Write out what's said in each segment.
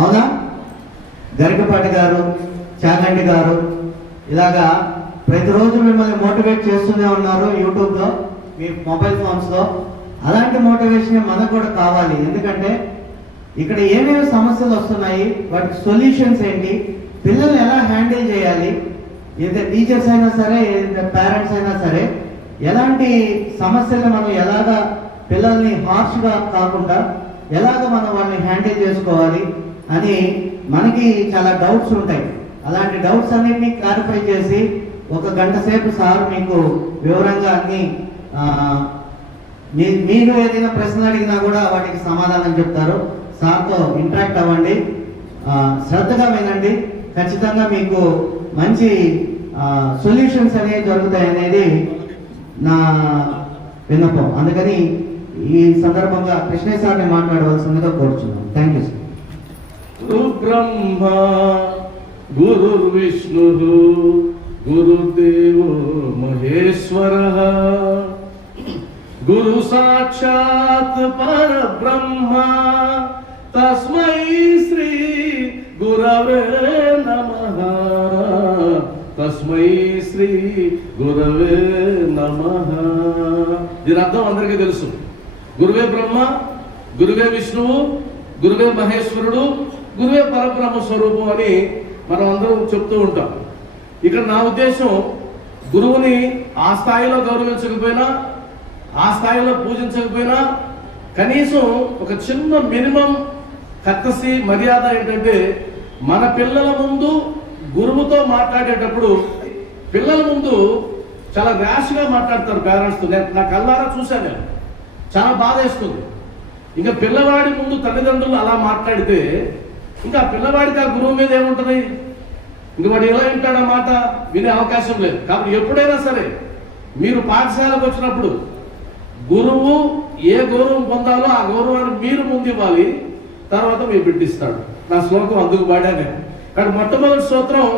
అవునా? గరికపాటి గారు, చాగంటి గారు ఇలాగా ప్రతిరోజు మిమ్మల్ని మోటివేట్ చేస్తూనే ఉన్నారు యూట్యూబ్లో, మీ మొబైల్ ఫోన్స్లో. అలాంటి మోటివేషన్ మనకు కూడా కావాలి. ఎందుకంటే ఇక్కడ ఏమేమి సమస్యలు వస్తున్నాయి, వాటికి సొల్యూషన్స్ ఏంటి, పిల్లల్ని ఎలా హ్యాండిల్ చేయాలి, ఏదైతే టీచర్స్ అయినా సరే, ఏదైతే పేరెంట్స్ అయినా సరే, ఎలాంటి సమస్యలు మనం ఎలాగా పిల్లల్ని హార్ష్గా కాకుండా ఎలాగ మనం వాళ్ళని హ్యాండిల్ చేసుకోవాలి అని మనకి చాలా డౌట్స్ ఉంటాయి. అలాంటి డౌట్స్ అన్నింటినీ క్లారిఫై చేసి 1 గంట సేపు సార్ మీకు వివరంగా అన్ని మీరు ఏదైనా ప్రశ్నలు అడిగినా కూడా వాటికి సమాధానం చెప్తారు. సార్తో ఇంటరాక్ట్ అవ్వండి, శ్రద్ధగా వినండి. ఖచ్చితంగా మీకు మంచి సొల్యూషన్స్ అనేవి దొరుకుతాయి అనేది నా విన్నపం. అందుకని ఈ సందర్భంగా కృష్ణయ్య సార్ని మాట్లాడవలసిందిగా కోరుచున్నాను. Thank you sir. గురు బ్రహ్మ గురుర్విష్ణు గురుదేవో మహేశ్వర గురు సాక్షాత్ పరబ్రహ్మ తస్మై శ్రీ గురవే నమః. తస్మై శ్రీ గురవే నమః. దీని అర్థం అందరికీ తెలుసు. గురువే బ్రహ్మ, గురువే విష్ణువు, గురువే మహేశ్వరుడు, గురువే పరబ్రహ్మ స్వరూపం అని మనం అందరం చెప్తూ ఉంటాం. ఇక్కడ నా ఉద్దేశం, గురువుని ఆ స్థాయిలో గౌరవించకపోయినా, ఆ స్థాయిలో పూజించకపోయినా, కనీసం ఒక చిన్న మినిమం కర్తసి మర్యాద ఏంటంటే, మన పిల్లల ముందు గురువుతో మాట్లాడేటప్పుడు పిల్లల ముందు చాలా ర్యాష్గా మాట్లాడతారు పేరెంట్స్తో. నా కళ్ళారా చూశాను నేను, చాలా బాధ వేస్తుంది. ఇంకా పిల్లవాడి ముందు తల్లిదండ్రులు అలా మాట్లాడితే ఇంకా పిల్లవాడికి ఆ గురువు మీద ఏముంటుంది? ఇంక వాడు ఎలా వింటాడు? ఆ మాట వినే అవకాశం లేదు. కాబట్టి ఎప్పుడైనా సరే మీరు పాఠశాలకు వచ్చినప్పుడు గురువు ఏ గౌరవం పొందాలో ఆ గౌరవాన్ని మీరు ముందు ఇవ్వాలి, తర్వాత మీరు బిడ్డిస్తాడు. నా శ్లోకం అందుకు పాడానే. కానీ మొట్టమొదటి స్తోత్రం,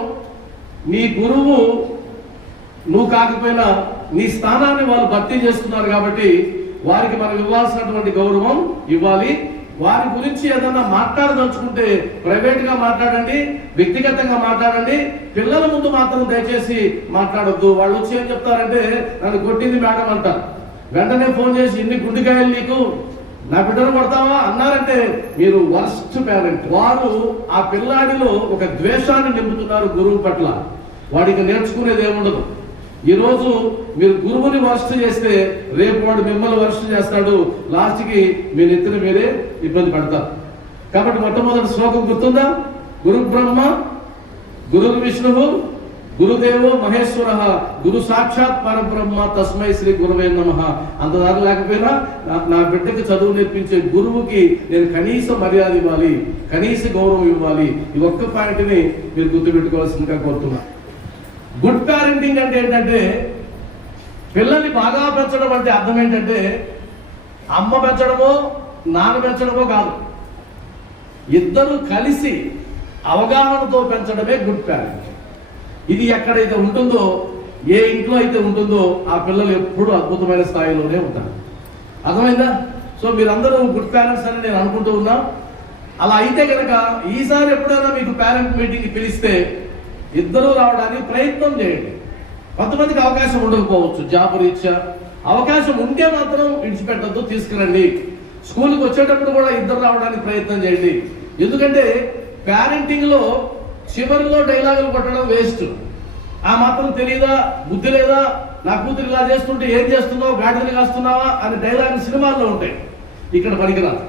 నీ గురువు నువ్వు కాకపోయినా నీ స్థానాన్ని వాళ్ళు భర్తీ చేస్తున్నారు కాబట్టి వారికి మనం ఇవ్వాల్సినటువంటి గౌరవం ఇవ్వాలి. వారి గురించి ఏదన్నా మాట్లాడదలుచుకుంటే ప్రైవేట్గా మాట్లాడండి, వ్యక్తిగతంగా మాట్లాడండి. పిల్లల ముందు మాత్రం దయచేసి మాట్లాడొద్దు. వాళ్ళు వచ్చి ఏం చెప్తారంటే, నన్ను కొట్టింది మేడం అంటారు. వెంటనే ఫోన్ చేసి, ఇన్ని గుండెకాయలు నీకు, నా బిడ్డను కొడతావా అన్నారంటే మీరు వర్స్ట్ పేరెంట్. వారు ఆ పిల్లాడిలో ఒక ద్వేషాన్ని నింపుతున్నారు గురువు పట్ల. వాడికి నేర్చుకునేది ఏముండదు. ఈరోజు మీరు గురువుని వర్స్ట్ చేస్తే రేపు వాడు మిమ్మల్ని వర్స్ట్ చేస్తాడు. లాస్ట్కి మీ నెత్తిన మీరే ఇబ్బంది పడతారు. కాబట్టి మొట్టమొదటి శ్లోకం గుర్తుందా? గురు బ్రహ్మ గురు విష్ణువు గురుదేవో మహేశ్వర గురు సాక్షాత్ పరబ్రహ్మ తస్మై శ్రీ గురవే నమః. అంతదారు లేకపోయినా నా బిడ్డకి చదువు నేర్పించే గురువుకి నేను కనీస మర్యాద ఇవ్వాలి, కనీస గౌరవం ఇవ్వాలి. ఈ ఒక్క పాయింట్ని మీరు గుర్తుపెట్టుకోవాల్సిందిగా కోరుతున్నా. గుడ్ పేరెంటింగ్ అంటే ఏంటంటే, పిల్లల్ని బాగా పెంచడం అంటే అర్థం ఏంటంటే, అమ్మ పెంచడమో నాన్న పెంచడమో కాదు, ఇద్దరు కలిసి అవగాహనతో పెంచడమే గుడ్ పేరెంట్. ఇది ఎక్కడైతే ఉంటుందో, ఏ ఇంట్లో అయితే ఉంటుందో, ఆ పిల్లలు ఎప్పుడూ అద్భుతమైన స్థాయిలోనే ఉంటారు. అర్థమైందా? సో మీరందరూ గుడ్ పేరెంట్స్ అని నేను అనుకుంటూ ఉన్నా. అలా అయితే కనుక ఈసారి ఎప్పుడైనా మీకు పేరెంట్ మీటింగ్కి పిలిస్తే ఇద్దరూ రావడానికి ప్రయత్నం చేయండి. కొంతమందికి అవకాశం ఉండకపోవచ్చు, జాబ్ రీత్యా. అవకాశం ఉంటే మాత్రం విడిచిపెట్టద్దు, తీసుకురండి. స్కూల్కి వచ్చేటప్పుడు కూడా ఇద్దరు రావడానికి ప్రయత్నం చేయండి. ఎందుకంటే పేరెంటింగ్లో చివరిలో డైలాగులు కొట్టడం వేస్ట్. ఆ మాత్రం తెలియదా, బుద్ధి లేదా, నా కూతురు ఇలా చేస్తుంటే ఏం చేస్తున్నావు, గాడిదలు కాస్తున్నావా అనే డైలాగ్ సినిమాల్లో ఉంటాయి. ఇక్కడ పనికిరాదు.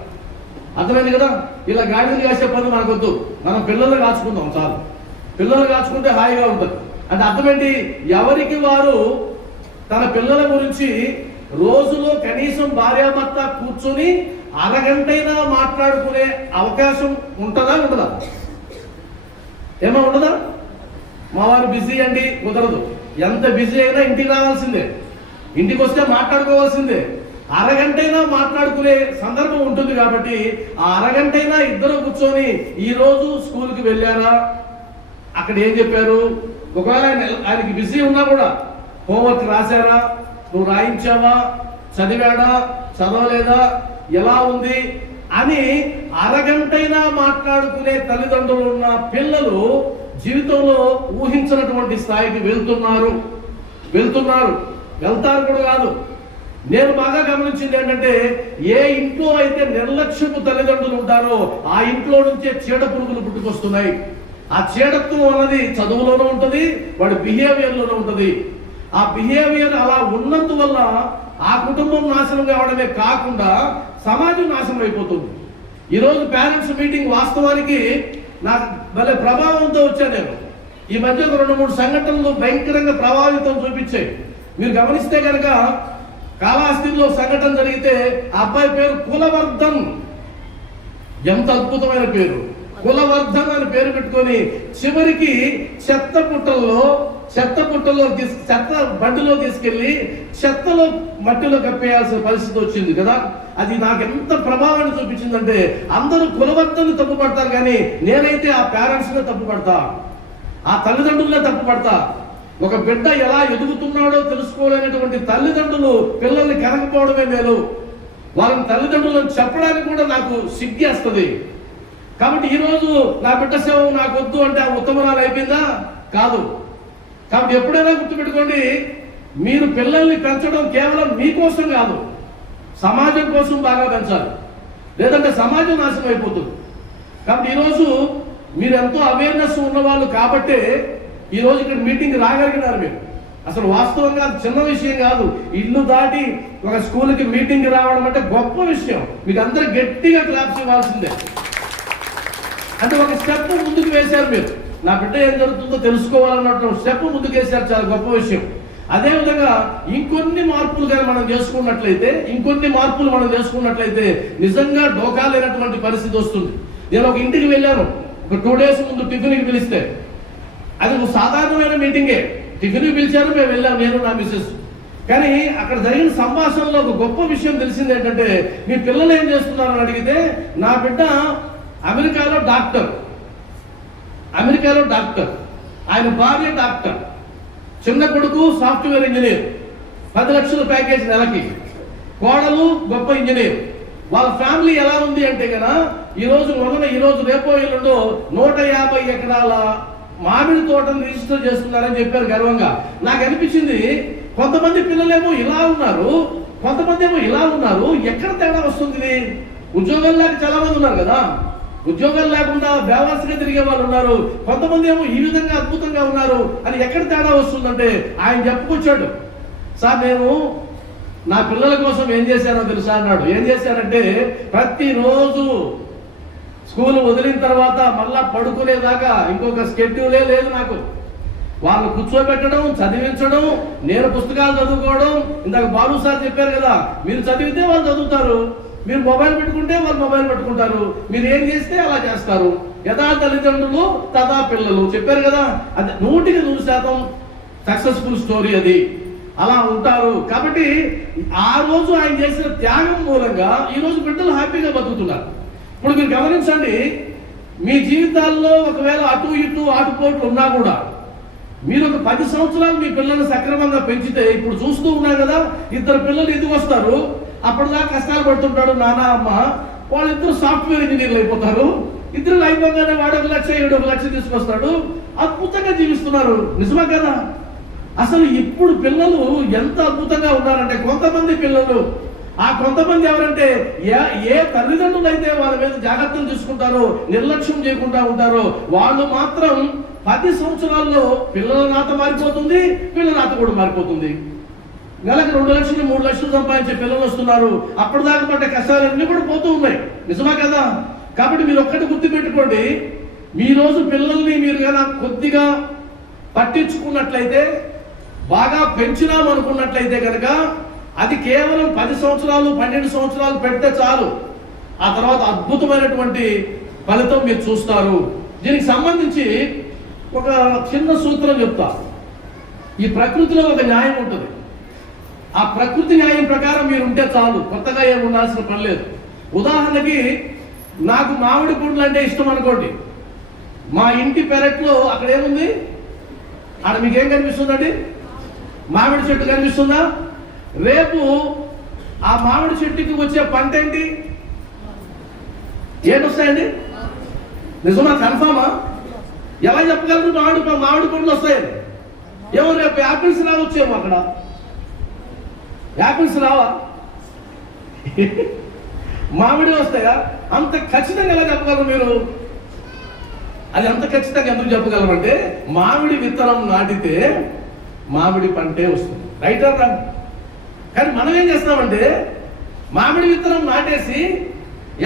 అర్థమైంది కదా? ఇలా గాడిదలు కాసే పని మనకొద్దు. మనం పిల్లలు కాచుకుందాం చాలు. పిల్లలు కాచుకుంటే హాయిగా ఉంటుంది. అంటే అర్థమేంటి? ఎవరికి వారు తన పిల్లల గురించి రోజులో కనీసం భార్యాభర్త కూర్చొని అరగంటైనా మాట్లాడుకునే అవకాశం ఉంటుందా? ఉండదా? ఏమో ఉండదా? మా వారు బిజీ అండి, కుదరదు. ఎంత బిజీ అయినా ఇంటికి రావాల్సిందే, ఇంటికి వస్తే మాట్లాడుకోవాల్సిందే. అరగంటైనా మాట్లాడుకునే సందర్భం ఉంటుంది. కాబట్టి ఆ అరగంటైనా ఇద్దరు కూర్చొని ఈ రోజు స్కూల్కి వెళ్ళారా, అక్కడ ఏం చెప్పారు, ఒకవేళ ఆయనకి బిజీ ఉన్నా కూడా హోంవర్క్ రాశారా, నువ్వు రాయించావా, చదివాడా, చదవలేదా, ఎలా ఉంది అని అరగంటైనా మాట్లాడుకునే తల్లిదండ్రులు ఉన్న పిల్లలు జీవితంలో ఊహించినటువంటి స్థాయికి వెళ్తారు కూడా కాదు. నేను బాగా గమనించింది ఏంటంటే, ఏ ఇంట్లో అయితే నిర్లక్ష్యపు తల్లిదండ్రులు ఉంటారో ఆ ఇంట్లో నుంచే చీడ పురుగులు పుట్టుకొస్తున్నాయి. ఆ చీడత్వం అన్నది చదువులోనూ ఉంటుంది, వాడి బిహేవియర్లోనూ ఉంటుంది. ఆ బిహేవియర్ అలా ఉన్నందువల్ల ఆ కుటుంబం నాశనం కావడమే కాకుండా సమాజం నాశనం అయిపోతుంది. ఈరోజు పేరెంట్స్ మీటింగ్ వాస్తవానికి నాకు భలే ప్రభావంతో వచ్చాను నేను. ఈ మధ్య ఒక 2-3 సంఘటనలు భయంకరంగా ప్రభావితం చూపించాయి. మీరు గమనిస్తే కనుక కాళహస్తిలో సంఘటన జరిగితే ఆ అబ్బాయి పేరు కులవర్ధన్. ఎంత అద్భుతమైన పేరు! కులవర్ధన్ అని పేరు పెట్టుకొని చివరికి చెత్త బండిలో తీసుకెళ్లి చెత్తలో మట్టిలో కప్పేయాల్సిన పరిస్థితి వచ్చింది కదా. అది నాకు ఎంత ప్రభావాన్ని చూపించిందంటే, అందరూ కులవర్ధన్ని తప్పుపడతారు కానీ నేనైతే ఆ పేరెంట్స్ నే తప్పుపడతా, ఆ తల్లిదండ్రులనే తప్పుపడతా. ఒక బిడ్డ ఎలా ఎదుగుతున్నాడో తెలుసుకోలేనటువంటి తల్లిదండ్రులు పిల్లల్ని కనకపోవడమే మేలు. వాళ్ళని తల్లిదండ్రులను చెప్పడానికి కూడా నాకు సిగ్గేస్తుంది. కాబట్టి ఈరోజు నా బిడ్డ సేవ నాకు వద్దు అంటే ఆ ఉత్తమరాలు అయిపోయిందా? కాదు. కాబట్టి ఎప్పుడైనా గుర్తుపెట్టుకోండి, మీరు పిల్లల్ని పెంచడం కేవలం మీకోసం కాదు, సమాజం కోసం బాగా పెంచాలి, లేదంటే సమాజం నాశనం అయిపోతుంది. కాబట్టి ఈరోజు మీరు ఎంతో అవేర్నెస్ ఉన్నవాళ్ళు కాబట్టే ఈరోజు ఇక్కడ మీటింగ్ రాగలిగినారు. మీరు అసలు వాస్తవంగా అది చిన్న విషయం కాదు. ఇల్లు దాటి ఒక స్కూల్కి మీటింగ్ రావడం అంటే గొప్ప విషయం. మీకు అందరూ గట్టిగా క్లాప్స్ ఇవ్వాల్సిందే. అంటే ఒక స్టెప్ ముందుకు వేశారు మీరు. నా బిడ్డ ఏం జరుగుతుందో తెలుసుకోవాలన్నట్టు స్టెప్ ముందుకు వేశారు, చాలా గొప్ప విషయం. అదేవిధంగా ఇంకొన్ని మార్పులు కానీ మనం చేసుకున్నట్లయితే నిజంగా డోకా లేనటువంటి పరిస్థితి వస్తుంది. నేను ఒక ఇంటికి వెళ్ళాను, ఒక 2 days ముందు టిఫిన్కి పిలిస్తే, అది ఒక సాధారణమైన మీటింగే. టిఫిన్కి పిలిచారు, మేము వెళ్ళాము, నేను నా మిస్సెస్. కానీ అక్కడ జరిగిన సంభాషణలో ఒక గొప్ప విషయం తెలిసింది ఏంటంటే, మీ పిల్లలు ఏం చేస్తున్నారని అడిగితే, నా బిడ్డ అమెరికాలో డాక్టర్, ఆయన భార్య డాక్టర్, చిన్న కొడుకు సాఫ్ట్వేర్ ఇంజనీర్, 10 లక్షల ప్యాకేజ్ నెలకి, కోడలు గొప్ప ఇంజనీర్. వాళ్ళ ఫ్యామిలీ ఎలా ఉంది అంటే కదా, ఈరోజు రేపో ఎల్లుండో 150 ఎకరాల మామిడి తోటను రిజిస్టర్ చేస్తున్నారని చెప్పారు గర్వంగా. నాకు అనిపించింది, కొంతమంది పిల్లలేమో ఇలా ఉన్నారు, కొంతమంది ఏమో ఇలా ఉన్నారు, ఎక్కడ తేడా వస్తుంది? ఉద్యోగాలు లేక చాలా మంది ఉన్నారు కదా, ఉద్యోగాలు లేకుండా బేవాసిగా తిరిగే వాళ్ళు ఉన్నారు, కొంతమంది ఏమో ఈ విధంగా అద్భుతంగా ఉన్నారు అని ఎక్కడ తేడా వస్తుందంటే, ఆయన చెప్పుకొచ్చాడు, సార్ నేను నా పిల్లల కోసం ఏం చేశానో తెలుసా అన్నాడు. ఏం చేశానంటే, ప్రతిరోజు స్కూల్ వదిలిన తర్వాత మళ్ళా పడుకునేదాకా ఇంకొక స్కెడ్యూలే లేదు నాకు. వాళ్ళు కూర్చోబెట్టడం, చదివించడం, నేను పుస్తకాలు చదువుకోవడం. ఇందాక బాలు సార్ చెప్పారు కదా, మీరు చదివితే వాళ్ళు చదువుతారు, మీరు మొబైల్ పెట్టుకుంటే వాళ్ళు మొబైల్ పెట్టుకుంటారు, మీరు ఏం చేస్తే అలా చేస్తారు. యథా తల్లిదండ్రులు తదా పిల్లలు చెప్పారు కదా, అది 100% సక్సెస్ఫుల్ స్టోరీ. అది అలా ఉంటారు. కాబట్టి ఆ రోజు ఆయన చేసిన త్యాగం మూలంగా ఈ రోజు బిడ్డలు హ్యాపీగా బతుకుతున్నారు. ఇప్పుడు మీరు గమనించండి, మీ జీవితాల్లో ఒకవేళ అటు ఇటు ఆటుపోట్లు ఉన్నా కూడా మీరు ఒక 10 సంవత్సరాలు మీ పిల్లల్ని సక్రమంగా పెంచితే, ఇప్పుడు చూస్తూ ఉన్నాం కదా, 2 పిల్లలు ఎదుగు వస్తారు, అప్పటిదాకా కష్టాలు పడుతుంటాడు నాన్న అమ్మ, వాళ్ళిద్దరు సాఫ్ట్వేర్ ఇంజనీర్లు అయిపోతారు. ఇద్దరు అయిపోగానే వాడు 1 లక్ష, 1 లక్ష తీసుకొస్తాడు, అద్భుతంగా జీవిస్తున్నారు. నిజమా కదా? అసలు ఇప్పుడు పిల్లలు ఎంత అద్భుతంగా ఉన్నారంటే, కొంతమంది పిల్లలు, ఆ కొంతమంది ఎవరంటే ఏ తల్లిదండ్రులు అయితే వాళ్ళ మీద జాగ్రత్తలు తీసుకుంటారో, నిర్లక్ష్యం చేయకుండా ఉంటారో, వాళ్ళు మాత్రం 10 సంవత్సరాల్లో పిల్లల రాత మారిపోతుంది, పిల్లల రాత కూడా మారిపోతుంది. నెలకు 2 లక్షలు 3 లక్షలు సంపాదించే పిల్లలు వస్తున్నారు. అప్పటిదాకా పడ్డ కష్టాలన్నీ కూడా పోతూ ఉన్నాయి. నిజమా కదా? కాబట్టి మీరు ఒక్కటి గుర్తుపెట్టుకోండి, మీ రోజు పిల్లల్ని మీరు కనుక కొద్దిగా పట్టించుకున్నట్లయితే, బాగా పెంచినాం అనుకున్నట్లయితే కనుక, అది కేవలం 10 సంవత్సరాలు 12 సంవత్సరాలు పెడితే చాలు, ఆ తర్వాత అద్భుతమైనటువంటి ఫలితం మీరు చూస్తారు. దీనికి సంబంధించి ఒక చిన్న సూత్రం చెప్తా. ఈ ప్రకృతిలో ఒక న్యాయం ఉంటుంది. ఆ ప్రకృతి న్యాయం ప్రకారం మీరు ఉంటే చాలు, కొత్తగా ఏమి ఉండాల్సిన పని లేదు. ఉదాహరణకి నాకు మామిడి పండ్లు అంటే ఇష్టం అనుకోండి. మా ఇంటి పెరట్లో అక్కడ ఏముంది? అక్కడ మీకేం కనిపిస్తుందండి? మామిడి చెట్టు కనిపిస్తుందా? రేపు ఆ మామిడి చెట్టుకి వచ్చే పంట ఏంటి? ఏంటొస్తాయండి? నిజమా? కన్ఫామా? ఎలా చెప్పగలరు మామిడి పండ్లు వస్తాయని? ఏమో రేపు యాపిల్స్ రావచ్చేమో, అక్కడ యాపిల్స్ రావా? మామిడి వస్తాయా? అంత ఖచ్చితంగా ఎలా చెప్పగలరు మీరు? అది అంత ఖచ్చితంగా ఎందుకు చెప్పగలమంటే మామిడి విత్తనం నాటితే మామిడి పంటే వస్తుంది. Right are wrong? కానీ మనం ఏం చేస్తామంటే మామిడి విత్తనం నాటేసి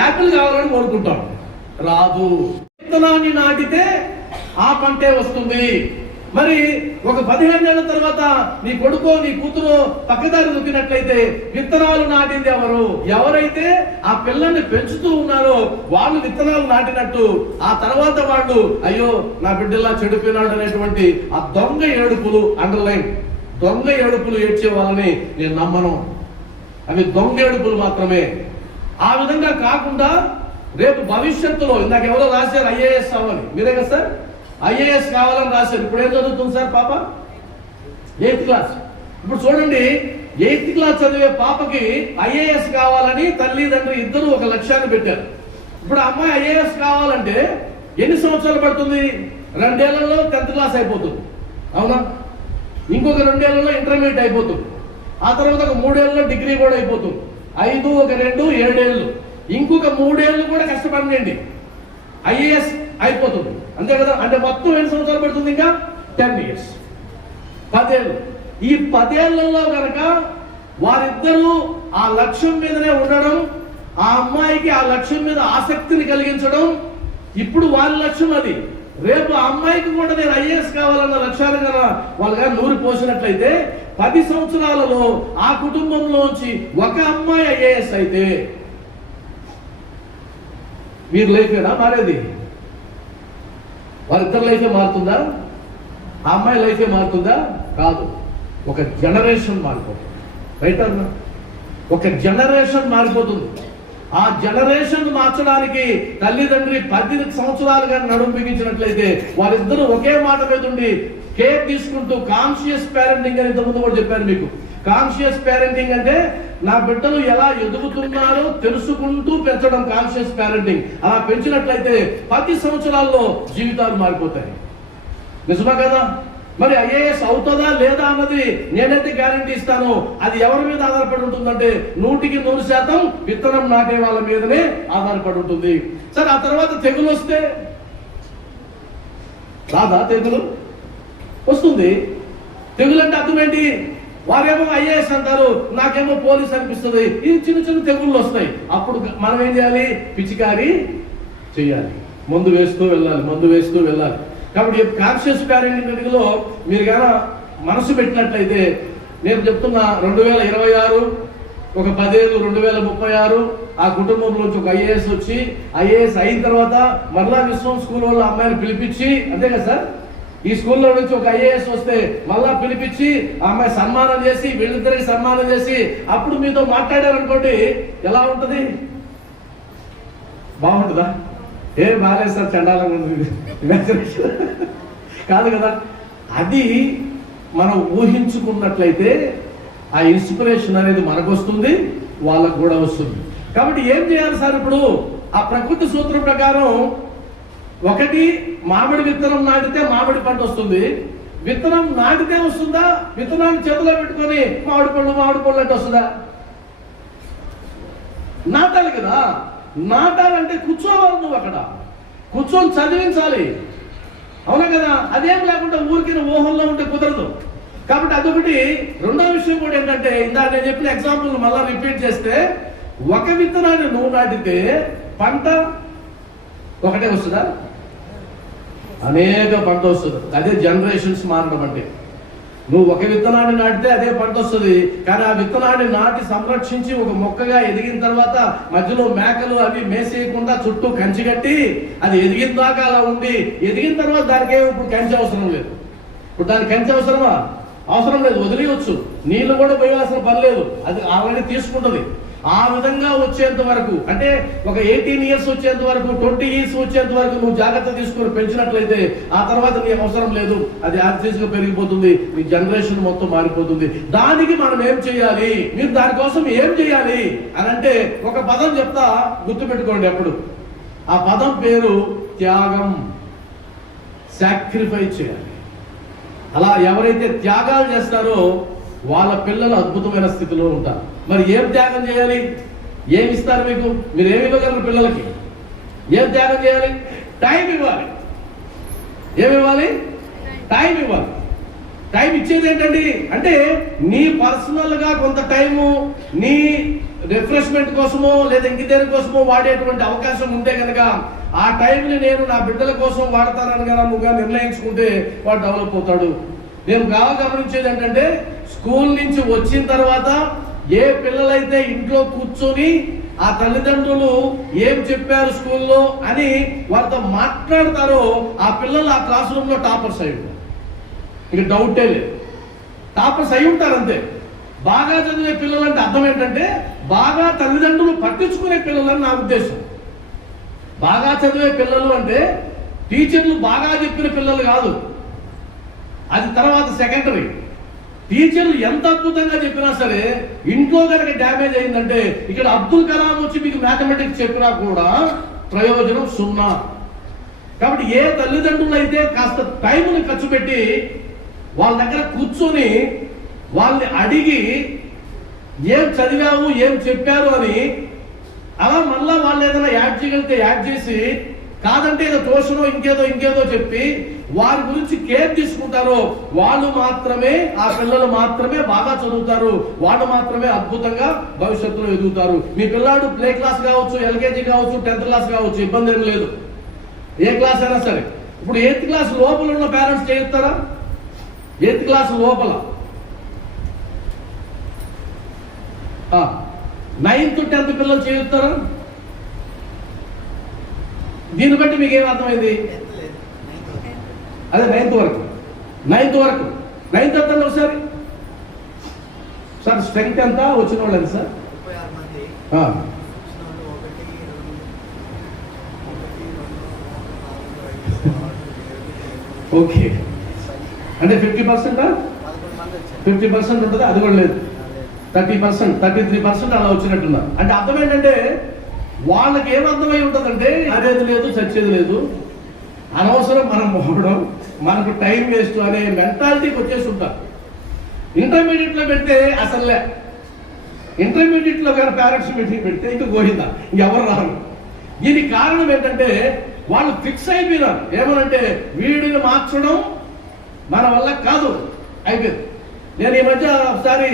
యాపిల్ కావాలని కోరుకుంటాం. రాదు. విత్తనాన్ని నాటితే ఆ పంటే వస్తుంది. మరి ఒక 15 ఏళ్ల తర్వాత నీ కొడుకో నీ కూతురు పక్కదారి దొక్కినట్లయితే విత్తనాలు నాటింది ఎవరు? ఎవరైతే ఆ పిల్లల్ని పెంచుతూ ఉన్నారో వాళ్ళు విత్తనాలు నాటినట్టు. ఆ తర్వాత వాళ్ళు అయ్యో నా బిడ్డలా చెడిపోయినాడు అనేటువంటి ఆ దొంగ ఏడుపులు, అండర్లైన్, దొంగ ఏడుపులు ఏడ్చే వాళ్ళని నేను నమ్మను. అవి దొంగ ఏడుపులు మాత్రమే. ఆ విధంగా కాకుండా రేపు భవిష్యత్తులో ఇందాక ఎవరో రాశారు ఐఏఎస్ అవ్వాలి, మీరే కదా సార్? ఐఏఎస్ కావాలని రాశారు. ఇప్పుడు ఏం చదువుతుంది సార్ పాప? 8th class. ఇప్పుడు చూడండి, 8th క్లాస్ చదివే పాపకి ఐఏఎస్ కావాలని తల్లిదండ్రులు ఇద్దరు ఒక లక్ష్యాన్ని పెట్టారు. ఇప్పుడు అమ్మాయి ఐఏఎస్ కావాలంటే ఎన్ని సంవత్సరాలు పడుతుంది? 2 ఏళ్లలో 10th క్లాస్ అయిపోతుంది, అవునా? ఇంకొక 2 ఏళ్లలో ఇంటర్మీడియట్ అయిపోతుంది. ఆ తర్వాత ఒక 3 ఏళ్లలో డిగ్రీ కూడా అయిపోతుంది. 5 ఒక 2 7 ఏళ్ళు. ఇంకొక 3 ఏళ్ళు కూడా కష్టపడండి, ఐఏఎస్ అయిపోతుంది. అంతే కదా? అంటే మొత్తం ఎన్ని సంవత్సరాలు పడుతుంది? ఇంకా 10 years, 10 ఏళ్ళు. ఈ 10 ఏళ్లలో కనుక వారిద్దరూ ఆ లక్ష్యం మీదనే ఉండడం, ఆ అమ్మాయికి ఆ లక్ష్యం మీద ఆసక్తిని కలిగించడం, ఇప్పుడు వాళ్ళ లక్ష్యం అది. రేపు ఆ అమ్మాయికి కూడా నేను ఐఏఎస్ కావాలన్న లక్ష్యాన్ని కదా వాళ్ళగా నూరి పోసినట్లయితే 10 సంవత్సరాలలో ఆ కుటుంబంలోంచి ఒక అమ్మాయి ఐఏఎస్ అయితే మీరు లైఫేనా మారేది? వారిద్దరు లైఫే మారుతుందా? ఆ అమ్మాయి లైఫే మారుతుందా? కాదు. ఒక జనరేషన్ మారిపోతుంది. రైట్ అన్నా? ఒక జనరేషన్ మారిపోతుంది. ఆ జనరేషన్ మార్చడానికి తల్లిదండ్రి 10 సంవత్సరాలుగా నడుము బిగించినట్లయితే వారిద్దరూ ఒకే మాట మీద ఉండి కేర్ తీసుకుంటూ కాన్షియస్ పేరెంటింగ్ అని ఇంతకుముందు కూడా చెప్పాను మీకు. కాన్షియస్ పేరెంటింగ్ అంటే నా బిడ్డలు ఎలా ఎదుగుతున్నారో తెలుసుకుంటూ పెంచడం కాన్షియస్ పేరెంటింగ్. అలా పెంచినట్లయితే 10 సంవత్సరాల్లో జీవితాలు మారిపోతాయి. నిజమా కదా? మరి ఐఏఎస్ అవుతుందా లేదా అన్నది నేనైతే గ్యారంటీ ఇస్తాను. అది ఎవరి మీద ఆధారపడి ఉంటుందంటే 100% విత్తనం నాటే వాళ్ళ మీదనే ఆధారపడి ఉంటుంది. సరే, ఆ తర్వాత తెగులు వస్తే రాదా? తెగులు వస్తుంది. తెగులు అంటే అర్థం ఏంటి? వారేమో ఐఏఎస్ అంటారు, నాకేమో పోలీస్ అనిపిస్తుంది. ఇది చిన్న చిన్న తెగుళ్ళు వస్తాయి. అప్పుడు మనం ఏం చేయాలి? పిచికారీ చేయాలి, మందు వేస్తూ వెళ్ళాలి, మందు వేస్తూ వెళ్ళాలి. కాబట్టి కాన్షియస్ పేరెంటింగ్ లో మీరు కానీ మనసు పెట్టినట్లయితే నేను చెప్తున్నా 2026 ఒక 10 ఏళ్ళు 2036 ఆ కుటుంబంలోంచి ఒక ఐఏఎస్ వచ్చి ఐఏఎస్ అయిన తర్వాత మరలా విశ్వం స్కూల్ వాళ్ళు అమ్మాయిని పిలిపించి, అంతే కదా సార్? ఈ స్కూల్లో నుంచి ఒక ఐఏఎస్ వస్తే మళ్ళా పిలిపించి ఆ అమ్మాయి సన్మానం చేసి వీళ్ళిద్దరికి సన్మానం చేసి అప్పుడు మీతో మాట్లాడారనుకోండి, ఎలా ఉంటుంది? బాగుంటుందా? ఏం బాగాలేదు సార్, చండాలంగా ఉంది కాదు కదా? అది మనం ఊహించుకున్నట్లయితే ఆ ఇన్స్పిరేషన్ అనేది మనకు వస్తుంది, వాళ్ళకు కూడా వస్తుంది. కాబట్టి ఏం చేయాలి సార్? ఇప్పుడు ఆ ప్రకృతి సూత్రం ప్రకారం ఒకటి, మామిడి విత్తనం నాటితే మామిడి పంట వస్తుంది. విత్తనం నాటితే వస్తుందా? విత్తనాన్ని చేతిలో పెట్టుకొని మామిడి పళ్ళు అంటే వస్తుందా? నాటాలి కదా. నాటాలంటే కూర్చోవాలి, నువ్వు అక్కడ కూర్చొని చదివించాలి, అవునా కదా? అదేం లేకుండా ఊరికి ఊహల్లో ఉంటే కుదరదు. కాబట్టి అదొకటి. రెండో విషయం కూడా ఏంటంటే, ఇందాక నేను చెప్పిన ఎగ్జాంపుల్ మళ్ళా రిపీట్ చేస్తే, ఒక విత్తనాన్ని నువ్వు నాటితే పంట ఒకటే వస్తుందా? అనేక పంట వస్తుంది. అదే జనరేషన్స్ మారడం అంటే. నువ్వు ఒక విత్తనాన్ని నాటితే అదే పంట వస్తుంది, కానీ ఆ విత్తనాన్ని నాటి సంరక్షించి ఒక మొక్కగా ఎదిగిన తర్వాత మధ్యలో మేకలు అవి మేసేయకుండా చుట్టూ కంచి కట్టి అది ఎదిగిన దాకా అలా ఉండి, ఎదిగిన తర్వాత దానికి ఇప్పుడు కంచి అవసరం లేదు. ఇప్పుడు దానికి కంచి అవసరమా? అవసరం లేదు, వదిలేయచ్చు. నీళ్లు కూడా పోయాల్సిన పని లేదు, అది ఆల్రెడీ తీసుకుంటుంది. ఆ విధంగా వచ్చేంత వరకు, అంటే ఒక 18 years వచ్చేంత వరకు, 20 years వచ్చేంత వరకు నువ్వు జాగ్రత్త తీసుకుని పెంచినట్లయితే ఆ తర్వాత నీ అవసరం లేదు, అది యాక్సిస్గా పెరిగిపోతుంది, నీ జనరేషన్ మొత్తం మారిపోతుంది. దానికి మనం ఏం చేయాలి? మీరు దానికోసం ఏం చేయాలి అని అంటే ఒక పదం చెప్తా, గుర్తుపెట్టుకోండి. అప్పుడు ఆ పదం పేరు త్యాగం. సాక్రిఫైస్ చేయాలి. అలా ఎవరైతే త్యాగాలు చేస్తారో వాళ్ళ పిల్లలు అద్భుతమైన స్థితిలో ఉంటారు. మరి ఏం త్యాగం చేయాలి? ఏమి ఇస్తారు మీకు? మీరు ఏమి ఇవ్వగలరు పిల్లలకి? ఏం త్యాగం చేయాలి? టైం ఇవ్వాలి. ఏమి ఇవ్వాలి? టైం ఇవ్వాలి. టైం ఇచ్చేది ఏంటండి అంటే నీ పర్సనల్ గా కొంత టైము నీ రిఫ్రెష్మెంట్ కోసమో లేదా ఇంకేదేని కోసమో వాడేటువంటి అవకాశం ఉంటే కనుక ఆ టైంని నేను నా బిడ్డల కోసం వాడతానని కదా నువ్వుగా నిర్ణయించుకుంటే వాడు డెవలప్ అవుతాడు. నేను బాగా గమనించేది ఏంటంటే స్కూల్ నుంచి వచ్చిన తర్వాత ఏ పిల్లలైతే ఇంట్లో కూర్చొని ఆ తల్లిదండ్రులు ఏం చెప్పారు స్కూల్లో అని వాళ్ళతో మాట్లాడతారో ఆ పిల్లలు ఆ క్లాస్ రూమ్ లో టాపర్స్ అయి ఉంటారు. ఇక డౌటే లేదు, టాపర్స్ అయి ఉంటారు అంతే. బాగా చదివే పిల్లలు అంటే అర్థం ఏంటంటే బాగా తల్లిదండ్రులు పట్టించుకునే పిల్లలని నా ఉద్దేశం. బాగా చదివే పిల్లలు అంటే టీచర్లు బాగా చెప్పిన పిల్లలు కాదు, అది తర్వాత సెకండరీ. టీచర్లు ఎంత అద్భుతంగా చెప్పినా సరే ఇంట్లో కనుక డ్యామేజ్ అయిందంటే ఇక్కడ అబ్దుల్ కలాం వచ్చి మీకు మ్యాథమెటిక్స్ చెప్పినా కూడా ప్రయోజనం సున్నా. కాబట్టి ఏ తల్లిదండ్రులు అయితే కాస్త టైంని ఖర్చు పెట్టి వాళ్ళ దగ్గర కూర్చొని వాళ్ళని అడిగి ఏం చదివావు ఏం చెప్పారు అని అలా మళ్ళా వాళ్ళు ఏదైనా యాడ్ చేయగలిగితే యాడ్ చేసి కాదంటే ఏదో ట్యూషనో ఇంకేదో చెప్పి వారి గురించి కేర్ తీసుకుంటారో వాళ్ళు మాత్రమే ఆ పిల్లలు మాత్రమే బాగా చదువుతారు. వాళ్ళు మాత్రమే అద్భుతంగా భవిష్యత్తులో ఎదుగుతారు. మీ పిల్లాడు ప్లే క్లాస్ కావచ్చు, ఎల్కేజీ కావచ్చు, 10th క్లాస్ కావచ్చు, ఇబ్బంది ఏం లేదు. ఏ క్లాస్ అయినా సరే. ఇప్పుడు 8th క్లాస్ లోపల ఉన్న పేరెంట్స్ చేస్తారా? 8th క్లాస్ లోపల 9th 10th పిల్లలు చేస్తారా? దీన్ని బట్టి మీకు ఏం అర్థమైంది? అదే 9th వరకు 9th ఎంత ఒకసారి సార్ స్ట్రెంగ్త్ ఎంత వచ్చిన వాళ్ళు ఎంత సార్? ఓకే, అంటే 50%? 50% ఉంటుంది. అది కూడా లేదు, 30%, 33% అలా వచ్చినట్టున్నారు. అంటే అర్థం ఏంటంటే వాళ్ళకి ఏమర్థమై ఉంటుందంటే అదేది లేదు చచ్చేది లేదు, అనవసరం మనం పోవడం, మనకు టైం వేస్ట్ అనే మెంటాలిటీకి వచ్చేసి ఉంటారు. ఇంటర్మీడియట్లో పెడితే అసలే ఇంటర్మీడియట్లో కానీ పేరెంట్స్ మీటింగ్ పెడితే ఇంకా గోయిందా, ఇంకెవరు రారు. దీనికి కారణం ఏంటంటే వాళ్ళు ఫిక్స్ అయిపోయినారు. ఏమనంటే వీడిని మార్చడం మన వల్ల కాదు, అయిపోయింది. నేను ఈ మధ్య ఒకసారి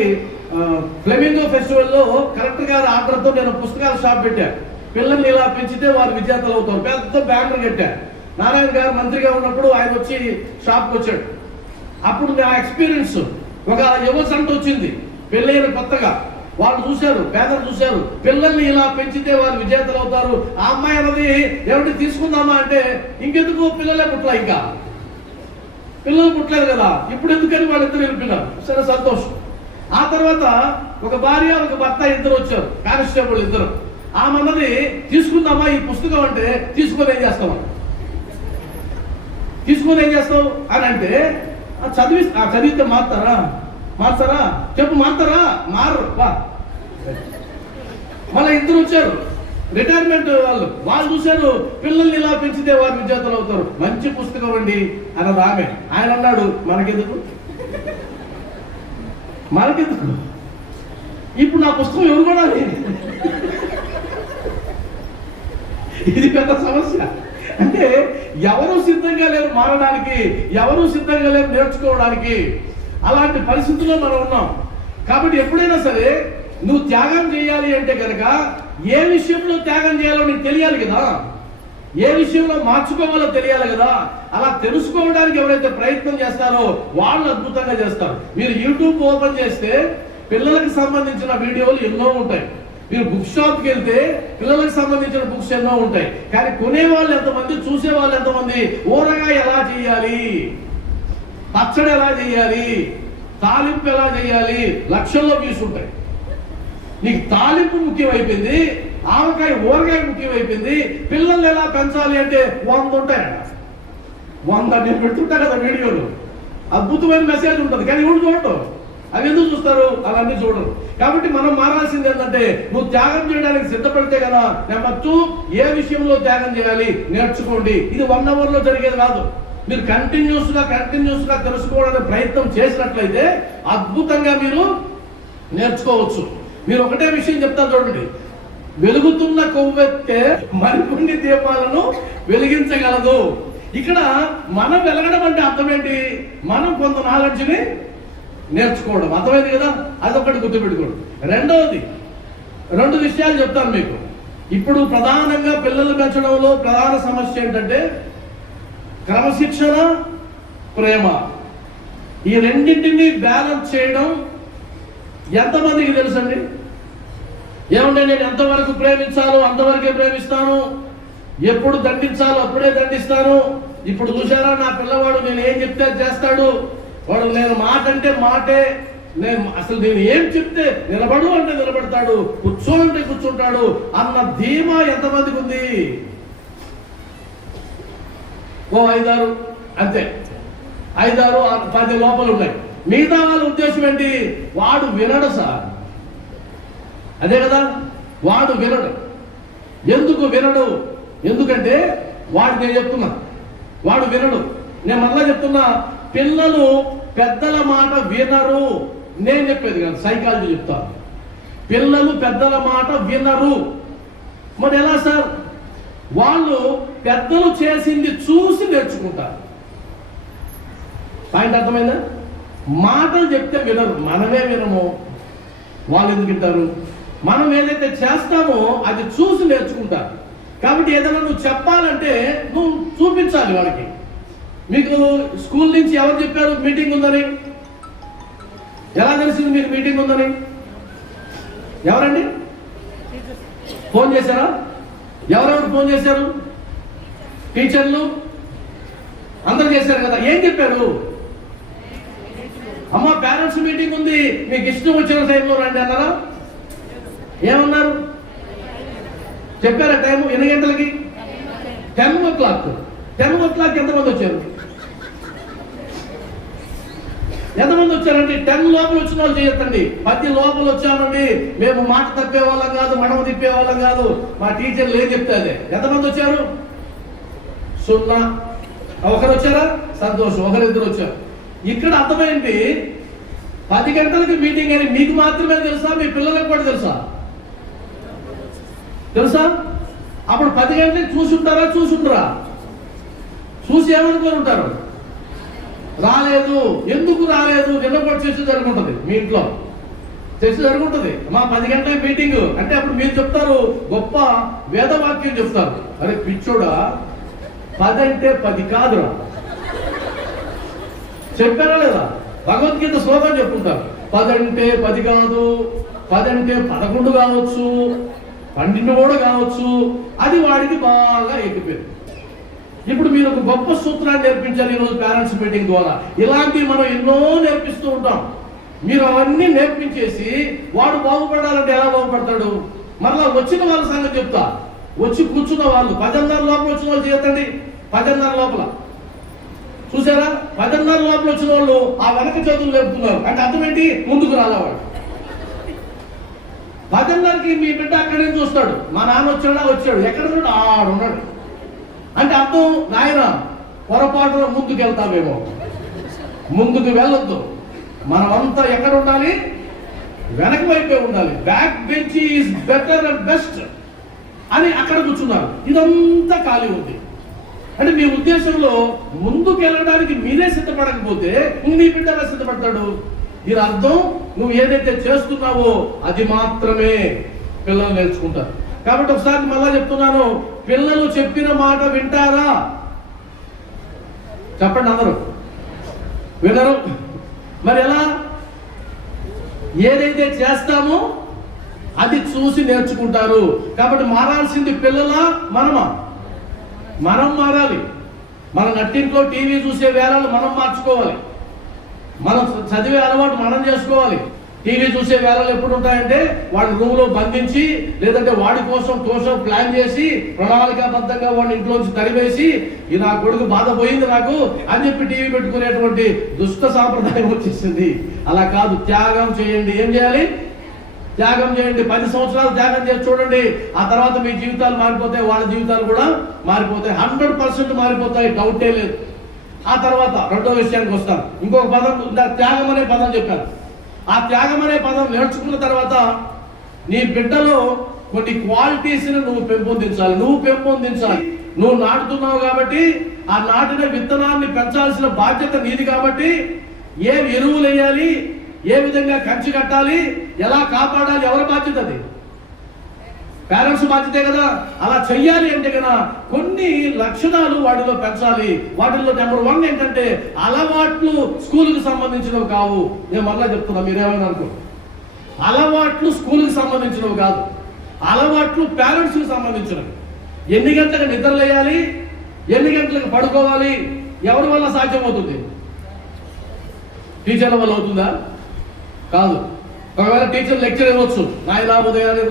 ఫ్లెమింగో ఫెస్టివల్లో కలెక్టర్ గారి ఆర్డర్తో నేను పుస్తకాల షాప్ పెట్టాను. పిల్లల్ని ఇలా పెంచితే వారు విజేతలు అవుతారు. పెద్ద బ్యానర్ కట్టారు. నారాయణ గారు మంత్రిగా ఉన్నప్పుడు ఆయన వచ్చి షాప్కి వచ్చాడు. అప్పుడు నా ఎక్స్పీరియన్స్ ఒక యువ సంట వచ్చింది పెళ్ళైన కొత్తగా. వాళ్ళు చూశారు, బ్యానర్ చూశారు, పిల్లల్ని ఇలా పెంచితే వారు విజేతలు అవుతారు. ఆ అమ్మాయి అన్నది ఏమిటి తీసుకుందామా అంటే ఇంకెందుకు పిల్లలే పుట్టలా, ఇంకా పిల్లలు పుట్టలేదు కదా, ఇప్పుడు ఎందుకని వాళ్ళిద్దరు వెళ్ళిపోయినారు. సరే సంతోషం. ఆ తర్వాత ఒక భార్య ఒక భర్త ఇద్దరు వచ్చారు, కానిస్టేబుల్ ఇద్దరు. ఆమె అన్నది తీసుకుందామా ఈ పుస్తకం అంటే తీసుకొని ఏం చేస్తావు అని అంటే చదివితే మార్చారా చెప్పు, మారుతారా? మారు. మళ్ళీ ఇద్దరు వచ్చారు రిటైర్మెంట్ వాళ్ళు చూశారు, పిల్లల్ని ఇలా పెంచితే వారు విద్యార్థులు అవుతారు, మంచి పుస్తకం అండి అన్నది ఆమె. ఆయన అన్నాడు మనకెందుకు ఇప్పుడు నా పుస్తకం ఎవరు కొనాలి? ఇది పెద్ద సమస్య. అంటే ఎవరు సిద్ధంగా లేరు మారడానికి, ఎవరు సిద్ధంగా లేరు నేర్చుకోవడానికి. అలాంటి పరిస్థితుల్లో మనం ఉన్నాం. కాబట్టి ఎప్పుడైనా సరే నువ్వు త్యాగం చేయాలి అంటే కనుక ఏ విషయంలో త్యాగం చేయాలో నీకు తెలియాలి కదా, ఏ విషయంలో మార్చుకోవాలో తెలియాలి కదా. అలా తెలుసుకోవడానికి ఎవరైతే ప్రయత్నం చేస్తారో వాళ్ళు అద్భుతంగా చేస్తారు. మీరు యూట్యూబ్ ఓపెన్ చేస్తే పిల్లలకు సంబంధించిన వీడియోలు ఎన్నో ఉంటాయి. మీరు బుక్ షాప్కి వెళ్తే పిల్లలకు సంబంధించిన బుక్స్ ఎన్నో ఉంటాయి. కానీ కొనేవాళ్ళు ఎంతమంది, చూసేవాళ్ళు ఎంతమంది? ఊరగాయ ఎలా చేయాలి, పచ్చడి ఎలా చేయాలి, తాలింపు ఎలా చేయాలి, లక్షల్లో వ్యూస్ ఉంటాయి. నీకు తాలింపు ముఖ్యమైపోయింది, ఆవకాయ ఊరగాయ ముఖ్యమైపోయింది. పిల్లల్ని ఎలా పెంచాలి అంటే 100 ఉంటాయట. 100 నేను పెడుతుంటా కదా వీడియోలు, అద్భుతమైన మెసేజ్ ఉంటుంది. కానీ ఇప్పుడు చూడటం అవి ఎందుకు చూస్తారు? అవన్నీ చూడరు. కాబట్టి మనం మారాల్సింది ఏంటంటే, నువ్వు త్యాగం చేయడానికి సిద్ధపడితే కదా. నెంబర్ 2, ఏ విషయంలో త్యాగం చేయాలి నేర్చుకోండి. ఇది 1 అవర్లో జరిగేది కాదు. మీరు కంటిన్యూస్ గా తెలుసుకోవడానికి ప్రయత్నం చేసినట్లయితే అద్భుతంగా మీరు నేర్చుకోవచ్చు. మీరు ఒకటే విషయం చెప్తాను చూడండి, వెలుగుతున్న కొవ్వెత్తే మరికొన్ని దీపాలను వెలిగించగలదు. ఇక్కడ మనం వెలగడం అంటే అర్థం ఏంటి? మనం కొంత నాలెడ్జ్ని నేర్చుకోవడం, అర్థమైంది కదా. అదొకటి గుర్తుపెట్టుకోండి. రెండవది, 2 విషయాలు చెప్తాను మీకు. ఇప్పుడు ప్రధానంగా పిల్లలు పెంచడంలో ప్రధాన సమస్య ఏంటంటే క్రమశిక్షణ, ప్రేమ. ఈ రెండింటిని బ్యాలెన్స్ చేయడం ఎంతమందికి తెలుసండి? ఏమంటే నేను ఎంతవరకు ప్రేమించాలో అంతవరకే ప్రేమిస్తాను, ఎప్పుడు దండించాలో అప్పుడే దండిస్తాను. ఇప్పుడు చూసారా, నా పిల్లవాడు నేను ఏం చెప్తే చేస్తాడు, వాడు నేను మాట అంటే మాటే, నేను ఏం చెప్తే నిలబడు అంటే నిలబడతాడు, కూర్చో అంటే కూర్చుంటాడు అన్న ధీమా ఎంతమందికి ఉంది? ఓ 5-6 అంతే, 5-10 లోపల ఉన్నాయి. మిగతా వాళ్ళ ఉద్దేశం ఏంటి? వాడు వినడు సార్. అదే కదా, వాడు వినడు. ఎందుకు వినడు? ఎందుకంటే నేను చెప్తున్నా, వాడు వినడు. నేను మళ్ళా చెప్తున్నా, పిల్లలు పెద్దల మాట వినరు. నేను చెప్పేది కాదు, సైకాలజీ చెప్తాను. పిల్లలు పెద్దల మాట వినరు. మరి ఎలా సార్? వాళ్ళు పెద్దలు చేసింది చూసి నేర్చుకుంటారు. పాయింట్ అర్థమైందా? మాటలు చెప్తే వినరు, మనమే వినము, వాళ్ళు ఎందుకు వింటారు? మనం ఏదైతే చేస్తామో అది చూసి నేర్చుకుంటారు. కాబట్టి ఏదైనా నువ్వు చెప్పాలంటే నువ్వు చూపించాలి వాడికి. మీకు స్కూల్ నుంచి ఎవరు చెప్పారు మీటింగ్ ఉందని? ఎలా తెలిసింది మీకు మీటింగ్ ఉందని? ఎవరండి ఫోన్ చేశారా? ఎవరెవరు ఫోన్ చేశారు? టీచర్లు అందరూ చేశారు కదా. ఏం చెప్పారు? అమ్మ పేరెంట్స్ మీటింగ్ ఉంది, మీకు ఇష్టం వచ్చిన టైంలో రండి అన్నారా? ఏమన్నారు? చెప్పారా టైం? ఎన్ని గంటలకి? 10 o'clock. 10 o'clock ఎంతమంది వచ్చారు? ఎంతమంది వచ్చారండి? 10 లోపల వచ్చిన వాళ్ళు చేయొద్దండి. 10 లోపల వచ్చామండి, మేము మాట తప్పే వాళ్ళం కాదు, మడమ తిప్పే వాళ్ళం కాదు, మా టీచర్లు ఏం చెప్తే అదే. ఎంతమంది వచ్చారు? 0. ఒకరు వచ్చారా? సంతోషం, 1-2 వచ్చారు. ఇక్కడ అర్థమైంది, 10 గంటలకి మీటింగ్ అని మీకు మాత్రమే తెలుసా? మీ పిల్లలకు కూడా తెలుసా? అప్పుడు 10 గంటలకి చూసుంటారా? చూసి ఏమనుకొని ఉంటారు? రాలేదు. ఎందుకు రాలేదు? నిన్న కూడా చర్చ జరుగుతుంది మీ ఇంట్లో, చర్చ జరుగుతుంది. మా 10 గంటల మీటింగ్ అంటే అప్పుడు మీరు చెప్తారు, గొప్ప వేదవాక్యం చెప్తారు. అరే పిచ్చోడా, 10 అంటే 10 కాదురా. చెప్పారా లేదా? భగవద్గీత శ్లోకం చెప్పుకుంటారు. 10 అంటే 10 కాదు, 10 అంటే 11 కావచ్చు, 12 కూడా కావచ్చు. అది వాడికి బాగా ఎక్కిపోయింది. ఇప్పుడు మీరు ఒక గొప్ప సూత్రాన్ని నేర్పించారు ఈరోజు పేరెంట్స్ మీటింగ్ ద్వారా. ఇలాంటివి మనం ఎన్నో నేర్పిస్తూ ఉంటాం. మీరు అవన్నీ నేర్పించేసి వాడు బాగుపడాలంటే ఎలా బాగుపడతాడు? మరలా వచ్చిన వాళ్ళ సంగతి చెప్తా. వచ్చి కూర్చున్న వాళ్ళు 10:30 లోపల వచ్చిన వాళ్ళు చేయొద్దండి. 10:30 లోపల చూసారా? 10:30 లోపల వచ్చిన వాళ్ళు ఆ వెనక చేతులు లేపుతున్నారు అంటే అర్థం ఏంటి? ముందుకు రాలేవాడు. 10:30కి మీ బిడ్డ అక్కడే చూస్తాడు, మా నాన్న వచ్చాడు, ఎక్కడ ఉన్నాడు? ఆడున్నాడు అంటే అర్థం, నాయన పొరపాటున ముందుకు వెళ్తామేమో. ముందుకు వెళ్ళొద్దు. మనమంతా ఎక్కడ ఉండాలి? వెనక వైపే ఉండాలి. Back bench is better and best అని అక్కడ కూర్చున్నారు. ఇదంతా ఖాళీ ఉంది. అంటే మీ ఉద్దేశంలో ముందుకు వెళ్ళడానికి మీరే సిద్ధపడకపోతే మీ బిడ్డ ఎలా సిద్ధపడతాడు? దీని అర్థం, నువ్వు ఏదైతే చేస్తున్నావో అది మాత్రమే పిల్లలు నేర్చుకుంటారు. కాబట్టి ఒకసారి మళ్ళా చెప్తున్నాను, పిల్లలు చెప్పిన మాట వింటారా? చెప్పండి. అందరూ వినరు. మరి ఎలా? ఏదైతే చేస్తామో అది చూసి నేర్చుకుంటారు. కాబట్టి మారాల్సింది పిల్లలా మనమా? మనం మారాలి. మన నట్టింట్లో టీవీ చూసే వేళలు మనం మార్చుకోవాలి. మనం చదివే అలవాటు మనం చేసుకోవాలి. టీవీ చూసే వేళలు ఎప్పుడు ఉంటాయంటే వాడి రూమ్ లో బంధించి, లేదంటే వాడి కోసం ప్లాన్ చేసి ప్రణాళికాబద్ధంగా వాడిని ఇంట్లోంచి తరివేసి, ఈ నా కొడుకు బాధ పోయింది నాకు అని చెప్పి టీవీ పెట్టుకునేటువంటి దుష్ట సాంప్రదాయం వచ్చేసింది. అలా కాదు, త్యాగం చేయండి. ఏం చేయాలి? త్యాగం చేయండి. 10 సంవత్సరాలు త్యాగం చేసి చూడండి. ఆ తర్వాత మీ జీవితాలు మారిపోతాయి, వాళ్ళ జీవితాలు కూడా మారిపోతాయి. 100% మారిపోతాయి, డౌటే లేదు. ఆ తర్వాత రెండో విషయానికి వస్తాను. ఇంకొక పదం, త్యాగం అనే పదం చెప్పాను. ఆ త్యాగం అనే పదం నేర్చుకున్న తర్వాత నీ బిడ్డలో కొన్ని క్వాలిటీస్ని నువ్వు పెంపొందించాలి. నువ్వు నాటుతున్నావు కాబట్టి ఆ నాటిన విత్తనాన్ని పెంచాల్సిన బాధ్యత నీది. కాబట్టి ఏ ఎరువులు వేయాలి, ఏ విధంగా కంచి కట్టాలి, ఎలా కాపాడాలి, ఎవరి బాధ్యత? అది పేరెంట్స్ బాధ్యతే కదా. అలా చెయ్యాలి అంటే కదా కొన్ని లక్షణాలు వాటిలో పెంచాలి. వాటిల్లో నెంబర్ 1 ఏంటంటే అలవాట్లు స్కూల్కి సంబంధించినవి కావు. నేను మళ్ళా చెప్తున్నా, మీరేమైనా అనుకో. అలవాట్లు స్కూల్కి సంబంధించినవి కాదు, అలవాట్లు పేరెంట్స్కి సంబంధించినవి. ఎన్ని గంటలకు నిద్రలేయాలి, ఎన్ని గంటలకు పడుకోవాలి, ఎవరి వల్ల సాధ్యమవుతుంది? టీచర్ల వల్ల అవుతుందా? కాదు. ఒకవేళ టీచర్ లెక్చర్ ఇవ్వచ్చు, నాయన ఉదయాన్నే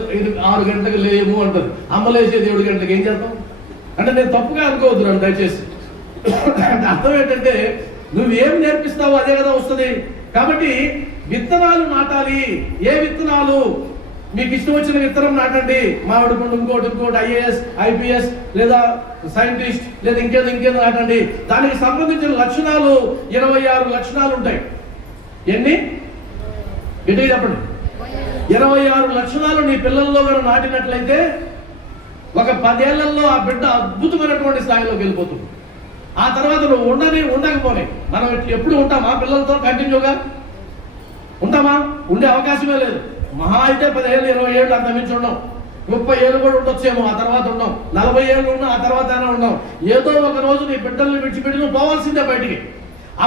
6 గంటలకు లేము అంటారు, అమ్మలేసేది 7 గంటలకు. ఏం చేద్దాం? అంటే నేను తప్పుగా అనుకోవద్దు నన్ను దయచేసి. అర్థం ఏంటంటే నువ్వేం నేర్పిస్తావో అదే కదా వస్తుంది. కాబట్టి విత్తనాలు నాటాలి. ఏ విత్తనాలు? మీకు ఇష్టం వచ్చిన విత్తనం నాటండి. మామిడి పండు, ఇంకోటి IAS, IPS లేదా సైంటిస్ట్ లేదా ఇంకేదో నాటండి. దానికి సంబంధించిన లక్షణాలు 26 లక్షణాలు ఉంటాయి. ఎన్ని? గట్టిగా చెప్పండి. 26 లక్షణాలు నీ పిల్లల్లో కూడా నాటినట్లయితే ఒక 10 ఏళ్లలో ఆ బిడ్డ అద్భుతమైనటువంటి స్థాయిలోకి వెళ్ళిపోతుంది. ఆ తర్వాత నువ్వు ఉండకపోనే మనం ఎప్పుడు ఉంటామా పిల్లలతో కంటిన్యూగా? ఉంటామా? ఉండే అవకాశమే లేదు. మహా అయితే 10 ఏళ్ళు 20 ఏళ్ళు అంత మించి ఉన్నాం. 30 ఏళ్ళు కూడా ఉండొచ్చేమో, ఆ తర్వాత ఉన్నాం. 40 ఏళ్ళు ఉన్నాం, ఆ తర్వాత ఉన్నాం. ఏదో ఒక రోజు నీ బిడ్డల్ని విడిచిపెట్టి నువ్వు పోవాల్సిందే బయటికి.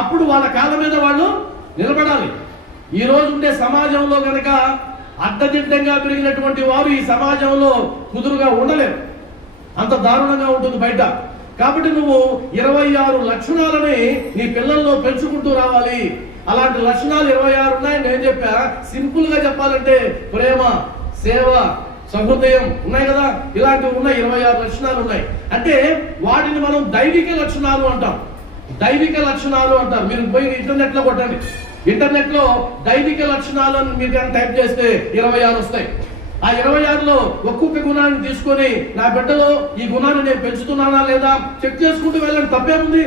అప్పుడు వాళ్ళ కాళ్ళ మీద వాళ్ళు నిలబడాలి. ఈ రోజు ఉండే సమాజంలో కనుక అడ్డదిడ్డంగా పెరిగినటువంటి వారు ఈ సమాజంలో కుదురుగా ఉండలేరు. అంత దారుణంగా ఉంటుంది బయట. కాబట్టి నువ్వు 26 లక్షణాలని నీ పిల్లల్లో పెంచుకుంటూ రావాలి. అలాంటి లక్షణాలు 26 ఉన్నాయి. నేను చెప్పా, సింపుల్ గా చెప్పాలంటే ప్రేమ, సేవ, సహృదయం ఉన్నాయి కదా. ఇలాంటివి ఉన్నాయి, 26 లక్షణాలు ఉన్నాయి. అంటే వాటిని మనం దైవిక లక్షణాలు అంటాం. మీరు పోయి ఇంటర్నెట్ లో కొట్టండి. ఇంటర్నెట్ లో దైవిక లక్షణాలు అని మీరు కానీ టైప్ చేస్తే 26 వస్తాయి. ఆ 26లో ఒక్కొక్క గుణాన్ని తీసుకొని నా బిడ్డలో ఈ గుణాన్ని నేను పెంచుతున్నానా లేదా చెక్ చేసుకుంటూ వెళ్ళండి. తప్పేముంది?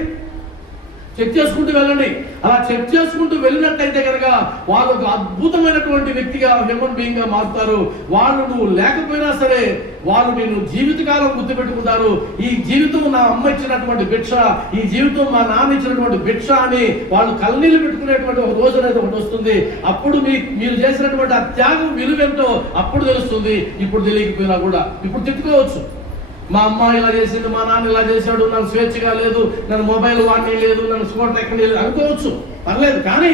చెక్ చేసుకుంటూ వెళ్ళండి. అలా చెక్ చేసుకుంటూ వెళ్ళినట్టయితే కనుక వాళ్ళు ఒక అద్భుతమైనటువంటి వ్యక్తిగా, హ్యూమన్ బీయింగ్ గా మారుతారు. వాళ్ళు నువ్వు లేకపోయినా సరే వాళ్ళు నేను జీవితకాలం గుర్తుపెట్టుకుంటారు. ఈ జీవితం నా అమ్మ ఇచ్చినటువంటి భిక్ష, ఈ జీవితం మా నాన్న ఇచ్చినటువంటి భిక్ష అని వాళ్ళు కన్నీళ్లు పెట్టుకునేటువంటి ఒక రోజు అనేది ఒకటి వస్తుంది. అప్పుడు మీరు చేసినటువంటి ఆ త్యాగం విలువేంటో అప్పుడు తెలుస్తుంది. ఇప్పుడు తెలియకపోయినా కూడా ఇప్పుడు తిట్టుకోవచ్చు. మా అమ్మ ఇలా చేసింది, మా నాన్న ఇలా చేశాడు, నన్ను స్వేచ్ఛగా లేదు, నన్ను మొబైల్ వాడనే లేదు, నన్ను స్కూటర్ ఎక్కలేదు అనుకోవచ్చు, పర్లేదు. కానీ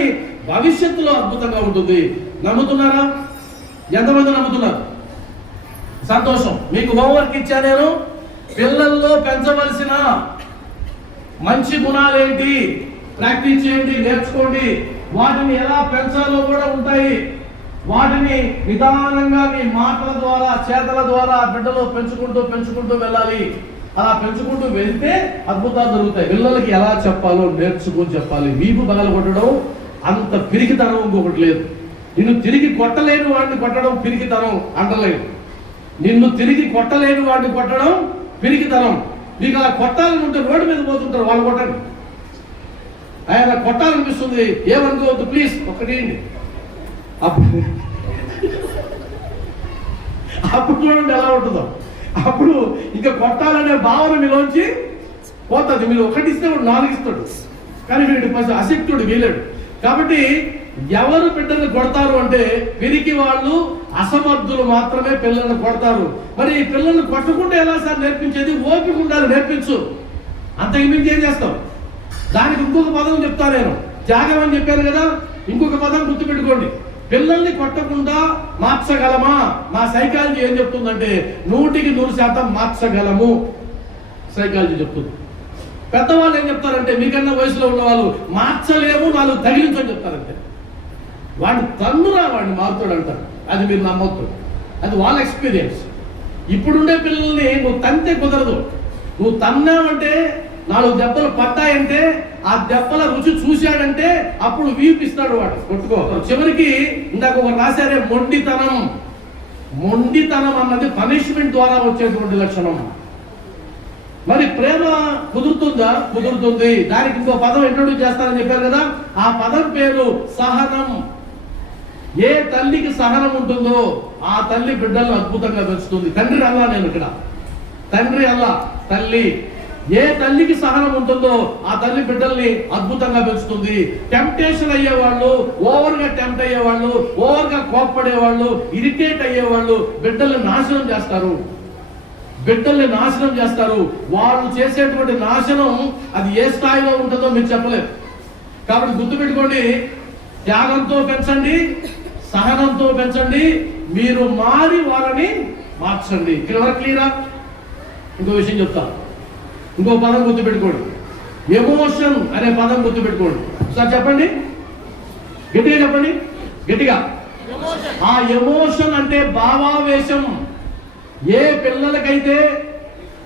భవిష్యత్తులో అద్భుతంగా ఉంటుంది. నమ్ముతున్నారా? ఎంతమంది నమ్ముతున్నారు? సంతోషం. మీకు హోంవర్క్ ఇచ్చా నేను. పిల్లల్లో పెంచవలసిన మంచి గుణాలేంటి ప్రాక్టీస్ చేయండి, నేర్చుకోండి. వాటిని ఎలా పెంచాలో కూడా ఉంటాయి. వాటిని నిదానంగా మీ మాటల ద్వారా, చేతల ద్వారా బిడ్డలో పెంచుకుంటూ వెళ్ళాలి. అలా పెంచుకుంటూ వెళ్తే అద్భుతాలు జరుగుతాయి. పిల్లలకి ఎలా చెప్పాలో నేర్చుకొని చెప్పాలి. వీపు బగలు కొట్టడం అంత పిరికితనం ఇంకొకటి లేదు. నిన్ను తిరిగి కొట్టలేని వాడిని కొట్టడం పిరికితనం అంటలేదు. నిన్ను తిరిగి కొట్టలేని వాడిని కొట్టడం పిరికితనం. మీకు అలా కొట్టాలని ఉంటే రోడ్డు మీద పోతుంటారు, వాళ్ళు కొట్టండి. ఆయన కొట్టాలనిపిస్తుంది, ఏమనుకోవద్దు ప్లీజ్, ఒకటి అప్పుడు చూడండి ఎలా ఉంటుందో. అప్పుడు ఇంకా కొట్టాలనే భావన మీలోంచి పోతుంది. మీరు ఒకటి ఇస్తే వాడు 4 ఇస్తాడు, కానీ వీడు అశక్తుడు, వీలేడు. కాబట్టి ఎవరు బిడ్డల్ని కొడతారు అంటే పిరికి వాళ్ళు, అసమర్థులు మాత్రమే పిల్లల్ని కొడతారు. మరి ఈ పిల్లల్ని కొట్టకుండా ఎలా సార్ నేర్పించేది? ఓపిక ఉండాలి, నేర్పించు. అంత మించి ఏం చేస్తాం? దానికి ఇంకొక పదం చెప్తా నేను. త్యాగం అని చెప్పాను కదా, ఇంకొక పదం గుర్తుపెట్టుకోండి. పిల్లల్ని కొట్టకుండా మార్చగలమా? మా సైకాలజీ ఏం చెప్తుందంటే 100% మార్చగలము సైకాలజీ చెప్తుంది. పెద్దవాళ్ళు ఏం చెప్తారంటే మీకన్నా వయసులో ఉన్న వాళ్ళు మార్చలేము, 4 తగిలించని చెప్తారంటే. వాడిని తన్నురా వాడిని మారుతాడు అంటారు. అది మీరు నమ్మొద్దు, అది వాళ్ళ ఎక్స్పీరియన్స్. ఇప్పుడుండే పిల్లల్ని నువ్వు తంతే కుదరదు. నువ్వు తన్నావంటే 4 దెబ్బలు పడ్డాయంటే ఆ దెబ్బల రుచి చూశాడంటే అప్పుడు వీపిస్తాడు వాడు కొట్టుకో. చివరికి ఇందాక ఒక రాశారే మొండితనం. మొండితనం అన్నది పనిష్మెంట్ ద్వారా వచ్చేటువంటి లక్షణం. మరి ప్రేమ కుదురుతుందా? కుదురుతుంది. దానికి ఇంకో పదం ఇంట్రొడ్యూస్ చేస్తానని చెప్పారు కదా, ఆ పదం పేరు సహనం. ఏ తల్లికి సహనం ఉంటుందో ఆ తల్లి బిడ్డలను అద్భుతంగా పెంచుతుంది. తండ్రి అల్లా, నేను ఇక్కడ తండ్రి అల్లా, తల్లి. ఏ తల్లికి సహనం ఉంటుందో ఆ తల్లి బిడ్డల్ని అద్భుతంగా పెంచుతుంది. టెంప్టేషన్ అయ్యేవాళ్ళు, ఓవర్గా టెంప్ట్ అయ్యేవాళ్ళు, ఓవర్గా కోప్పడేవాళ్ళు, ఇరిటేట్ అయ్యేవాళ్ళు బిడ్డల్ని నాశనం చేస్తారు. బిడ్డల్ని నాశనం చేస్తారు. వాళ్ళు చేసేటువంటి నాశనం అది ఏ స్థాయిలో ఉంటుందో మీరు చెప్పలేరు. కాబట్టి గుర్తుపెట్టుకోండి, త్యాగంతో పెంచండి, సహనంతో పెంచండి, మీరు మారి వాళ్ళని మార్చండి. క్లియరా? ఇంకో విషయం చెప్తా, ఇంకో పదం గుర్తుపెట్టుకోండి, ఎమోషన్ అనే పదం గుర్తుపెట్టుకోండి. సార్ చెప్పండి, గట్టిగా చెప్పండి, గట్టిగా. ఆ ఎమోషన్ అంటే భావావేశం. ఏ పిల్లలకైతే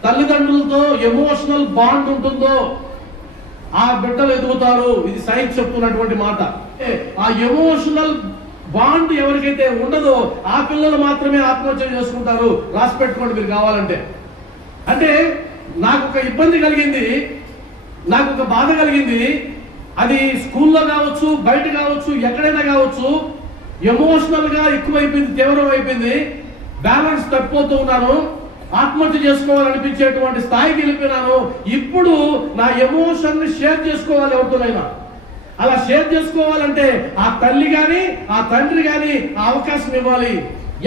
తల్లిదండ్రులతో ఎమోషనల్ బాండ్ ఉంటుందో ఆ బిడ్డలు ఎదుగుతారు. ఇది సైన్స్ చెప్తున్నటువంటి మాట. ఆ ఎమోషనల్ బాండ్ ఎవరికైతే ఉండదో ఆ పిల్లలు మాత్రమే ఆత్మహత్య చేసుకుంటారు. రాసి పెట్టుకోండి మీరు కావాలంటే. అంటే నాకు ఒక ఇబ్బంది కలిగింది, నాకు ఒక బాధ కలిగింది, అది స్కూల్లో కావచ్చు, బయట కావచ్చు, ఎక్కడైనా కావచ్చు, ఎమోషనల్ గా ఎక్కువైపోయింది, తీవ్రం అయిపోయింది, బ్యాలెన్స్ తప్పిపోతూ ఉన్నాను, ఆత్మహత్య చేసుకోవాలనిపించేటువంటి స్థాయికి వెళ్ళిపోయినాను. ఇప్పుడు నా ఎమోషన్ ని షేర్ చేసుకోవాలి ఎవరితోనైనా. అలా షేర్ చేసుకోవాలంటే ఆ తల్లి గాని ఆ తండ్రి గాని ఆ అవకాశం ఇవ్వాలి.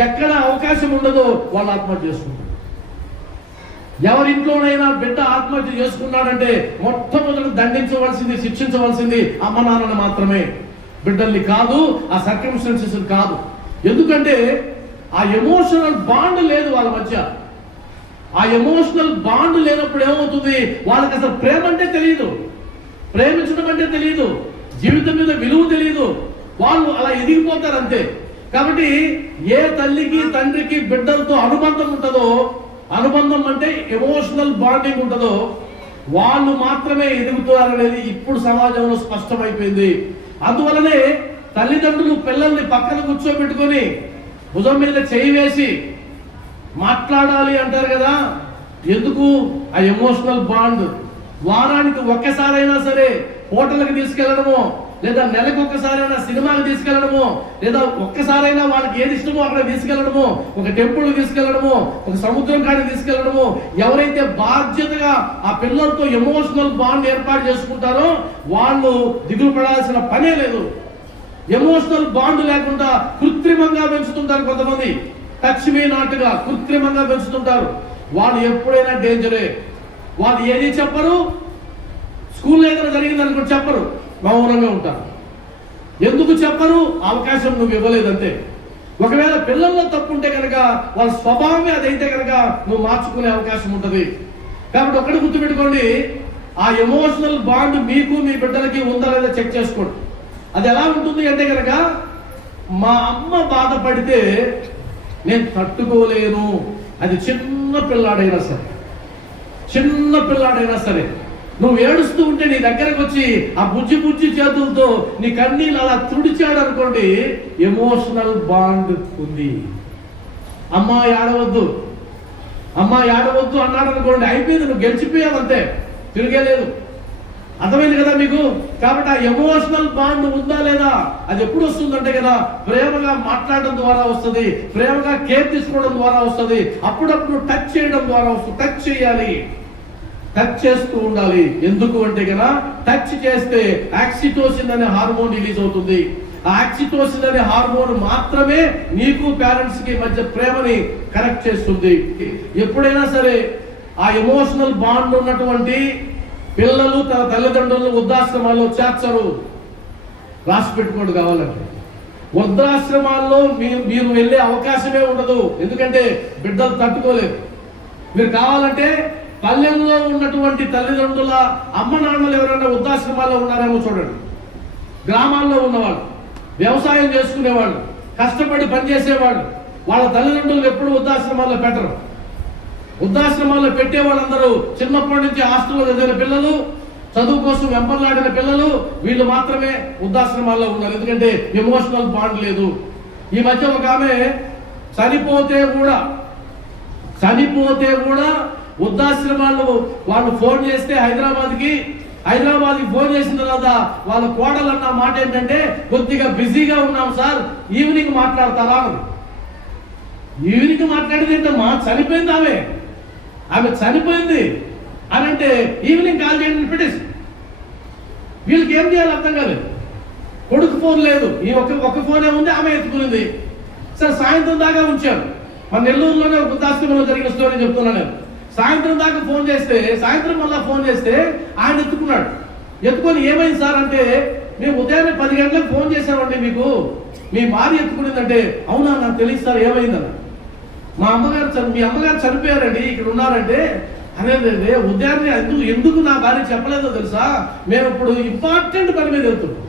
ఎక్కడ అవకాశం ఉండదో వాళ్ళు ఆత్మహత్య చేసుకుంటారు. ఎవరింట్లోనైనా బిడ్డ ఆత్మహత్య చేసుకున్నాడంటే మొట్టమొదటి దండించవలసింది, శిక్షించవలసింది అమ్మ నాన్నని మాత్రమే, బిడ్డల్ని కాదు, ఆ సర్కమ్స్టాన్సెస్ కాదు. ఎందుకంటే ఆ ఎమోషనల్ బాండ్ లేదు వాళ్ళ మధ్య. ఆ ఎమోషనల్ బాండ్ లేనప్పుడు ఏమవుతుంది, వాళ్ళకి అసలు ప్రేమ అంటే తెలియదు, ప్రేమించడం అంటే తెలియదు, జీవితం మీద విలువ తెలియదు, వాళ్ళు అలా ఎదిగిపోతారు అంతే. కాబట్టి ఏ తల్లికి తండ్రికి బిడ్డలతో అనుబంధం ఉంటుందో, అనుబంధం అంటే ఎమోషనల్ బాండింగ్ ఉంటుందో వాళ్ళు మాత్రమే ఎదుగుతారనేది ఇప్పుడు సమాజంలో స్పష్టమైపోయింది. అందువలనే తల్లిదండ్రులు పిల్లల్ని పక్కన కూర్చోబెట్టుకొని భుజం మీద చేయి వేసి మాట్లాడాలి అంటారు కదా. ఎందుకు? ఆ ఎమోషనల్ బాండ్. వారానికి ఒక్కసారైనా సరే హోటల్కి తీసుకెళ్లడమో, లేదా నెలకు ఒక్కసారైనా సినిమాకి తీసుకెళ్లడమో, లేదా ఒక్కసారైనా వాళ్ళకి ఏది ఇష్టమో అక్కడ తీసుకెళ్లడమో, ఒక టెంపుల్ తీసుకెళ్లడమో, ఒక సముద్రం కాడికి తీసుకెళ్లడమో, ఎవరైతే బాధ్యతగా ఆ పిల్లలతో ఎమోషనల్ బాండ్ ఏర్పాటు చేసుకుంటారో వాళ్ళు దిగులు పడాల్సిన పనే లేదు. ఎమోషనల్ బాండ్ లేకుండా కృత్రిమంగా పెంచుతుంటారు కొంతమంది, టచ్ మీ నాటుగా కృత్రిమంగా పెంచుతుంటారు. వాళ్ళు ఎప్పుడైనా డేంజరే. వాళ్ళు ఏది చెప్పరు, స్కూల్లో ఏదైనా జరిగింది అనుకో చెప్పరు, మౌనంగా ఉంటారు. ఎందుకు చెప్పరు? అవకాశం నువ్వు ఇవ్వలేదంతే. ఒకవేళ పిల్లల్లో తప్పు ఉంటే కనుక వాళ్ళ స్వభావమే అదైతే కనుక నువ్వు మార్చుకునే అవకాశం ఉంటుంది. కాబట్టి ఒకటి గుర్తుపెట్టుకోండి, ఆ ఎమోషనల్ బాండ్ మీకు మీ బిడ్డలకి ఉందా లేదా చెక్ చేసుకోండి. అది ఎలా ఉంటుంది అంటే కనుక, మా అమ్మ బాధపడితే నేను తట్టుకోలేను, అది చిన్న పిల్లాడైనా సరే, చిన్న పిల్లాడైనా సరే, నువ్వు ఏడుస్తూ ఉంటే నీ దగ్గరకు వచ్చి ఆ బుజ్జి బుజ్జి చేతులతో నీ కన్నీళ్ళు అలా తుడిచాడు అనుకోండి, ఎమోషనల్ బాండ్ ఉంది. అమ్మా ఏడవద్దు, అమ్మా ఏడవద్దు అన్నాడు అనుకోండి, అయిపోయింది, నువ్వు గెలిచిపోయావంతే, తిరిగేలేదు. అర్థమైంది కదా మీకు? కాబట్టి ఆ ఎమోషనల్ బాండ్ ఉందా లేదా, అది ఎప్పుడు వస్తుందంటే కదా, ప్రేమగా మాట్లాడడం ద్వారా వస్తుంది, ప్రేమగా కేర్ తీసుకోవడం ద్వారా వస్తుంది, అప్పుడప్పుడు టచ్ చేయడం ద్వారా వస్తుంది. టచ్ చేయాలి, టచ్ చేస్తూ ఉండాలి. ఎందుకు అంటే కదా, టచ్ చేస్తే ఆక్సిటోసిన్ అనే హార్మోన్ రిలీజ్ అవుతుంది. ఆ ఆక్సిటోసిన్ అనే హార్మోన్ మాత్రమే నీకు పేరెంట్స్ కి మధ్య ప్రేమని కనెక్ట్ చేస్తుంది. ఎప్పుడైనా సరే ఆ ఎమోషనల్ బాండ్ ఉన్నటువంటి పిల్లలు తన తల్లిదండ్రులను వృద్ధాశ్రమాల్లో చేర్చరు. రాసి పెట్టుకోండి కావాలంటే. వృద్ధాశ్రమాల్లో మీరు వెళ్ళే అవకాశమే ఉండదు. ఎందుకంటే బిడ్డలు తట్టుకోలేరు. మీరు కావాలంటే పల్లెల్లో ఉన్నటువంటి తల్లిదండ్రుల అమ్మ నాన్నలు ఎవరైనా వృద్ధాశ్రమాల్లో ఉన్నారేమో చూడండి, గ్రామాల్లో ఉన్నవాళ్ళు. వ్యవసాయం చేసుకునేవాళ్ళు, కష్టపడి పనిచేసేవాళ్ళు. వాళ్ళ తల్లిదండ్రులు ఎప్పుడు వృద్ధాశ్రమాల్లో పెట్టరు. వృద్ధాశ్రమాల్లో పెట్టే వాళ్ళందరూ చిన్నప్పటి నుంచి హాస్టల్లో చదివిన పిల్లలు, చదువు కోసం వెంపర్లాడిన పిల్లలు, వీళ్ళు మాత్రమే వృద్ధాశ్రమాల్లో ఉన్నారు. ఎందుకంటే ఎమోషనల్ బాండ్ లేదు. ఈ మధ్య ఒక ఆమె చనిపోతే కూడా వృద్ధాశ్రమాల్లో వాళ్ళు ఫోన్ చేస్తే హైదరాబాద్కి ఫోన్ చేసిన తర్వాత వాళ్ళ కోడలు అన్న మాట ఏంటంటే, కొద్దిగా బిజీగా ఉన్నాం సార్, ఈవినింగ్ మాట్లాడతారా. ఈవినింగ్ మాట్లాడేది ఏంటమ్మా, చనిపోయింది ఆమె చనిపోయింది అని అంటే ఈవినింగ్ కాల్ చేయండి పెట్టేసి. వీళ్ళకి ఏం చేయాలి అర్థం కాలేదు. కొడుకు ఫోన్ లేదు, ఈ ఒక్క ఫోనే ఉంది, ఆమె ఎత్తుకునింది. సరే సాయంత్రం దాకా ఉంచారు. మన నెల్లూరులోనే వృద్ధాశ్రమంలో జరిగిన స్టోరీ చెప్తున్నాను నేను. సాయంత్రం దాకా ఫోన్ చేస్తే, సాయంత్రం మళ్ళా ఫోన్ చేస్తే ఆయన ఎత్తుకున్నాడు. ఎత్తుకొని ఏమైంది సార్ అంటే, మేము ఉదయాన్నే 10 గంటలకు ఫోన్ చేసామండి, మీకు మీ భార్య ఎత్తుకునిందంటే. అవునా, నాకు తెలియదు సార్, ఏమైందన్న. మీ అమ్మగారు చనిపోయారండి, ఇక్కడ ఉన్నారంటే. అనేదండి ఉదయాన్నే ఎందుకు నా భార్య చెప్పలేదో తెలుసా, మేము ఇప్పుడు ఇంపార్టెంట్ పని మీద వెళ్తున్నాం,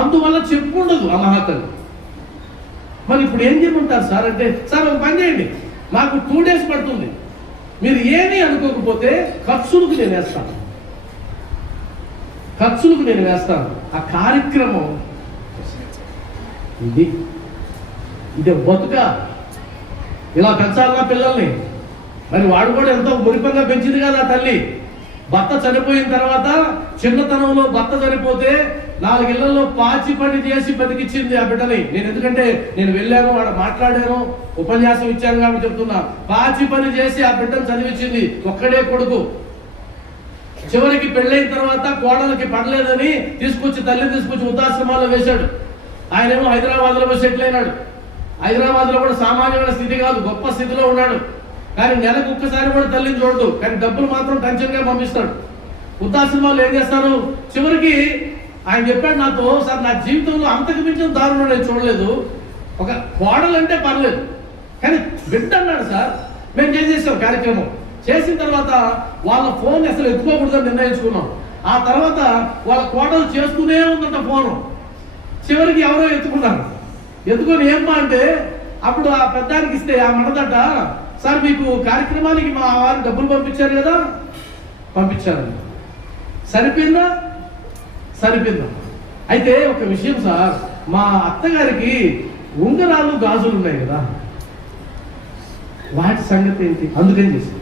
అందువల్ల చెప్పుండదు ఆ మహాతల్లి. మరి ఇప్పుడు ఏం చేయమంటారు సార్ అంటే, సార్ ఒక పని చేయండి, నాకు 2 days పడుతుంది, మీరు ఏమీ అనుకోకపోతే ఖర్చులకు నేను వేస్తాను. ఆ కార్యక్రమం ఇదే బతుక. ఇలా పెంచాలన్నా పిల్లల్ని. మరి వాడు కూడా ఎంతో మురిపంగా పెంచింది కదా ఆ తల్లి. భర్త చనిపోయిన తర్వాత, చిన్నతనంలో భర్త చనిపోతే 4 ఇళ్లలో పాచి పని చేసి బతికిచ్చింది ఆ బిడ్డని. ఎందుకంటే నేను వెళ్ళాను, వాడు మాట్లాడాను, ఉపన్యాసం ఇచ్చాను కాబట్టి చెప్తున్నా. పాచి పని చేసి ఆ బిడ్డను చదివించింది. ఒక్కడే కొడుకు. చివరికి పెళ్ళైన తర్వాత కోడలకి పడలేదని తల్లిని తీసుకొచ్చి వృద్ధాశ్రమాల్లో వేశాడు. ఆయనేమో హైదరాబాద్లో సెటిల్ అయినాడు. హైదరాబాద్లో కూడా సామాన్యమైన స్థితి కాదు, గొప్ప స్థితిలో ఉన్నాడు. కానీ నెలకు ఒక్కసారి కూడా తల్లిని చూడదు, కానీ డబ్బులు మాత్రం టెన్షన్గా పంపిస్తాడు. వృద్ధాశ్రమాలు ఏం చేస్తారు, చివరికి ఆయన చెప్పాడు నాతో, సార్ నా జీవితంలో అంతకు మించిన దారుణం నేను చూడలేదు. ఒక కోడలు అంటే పర్లేదు, కానీ బిడ్డ అన్నాడు సార్. మేము చేసేసాం కార్యక్రమం. చేసిన తర్వాత వాళ్ళ ఫోన్ అసలు ఎత్తుకోకూడదని నిర్ణయించుకున్నాం. ఆ తర్వాత వాళ్ళ కోడలు చేస్తూనే ఉందంట ఫోను. చివరికి ఎవరో ఎత్తుకున్నారు. ఎత్తుకొని ఏమ్మా అంటే, అప్పుడు ఆ పెద్దానికి ఇస్తే ఆ మనదట, సార్ మీకు కార్యక్రమానికి మా వారు డబ్బులు పంపించారు కదా. పంపించారు. సరిపోయిందా? అయితే ఒక విషయం సార్, మా అత్తగారికి ఉంగరాలు గాజులు ఉన్నాయి కదా, వాటి సంగతి ఏంటి? అందుకని చేసి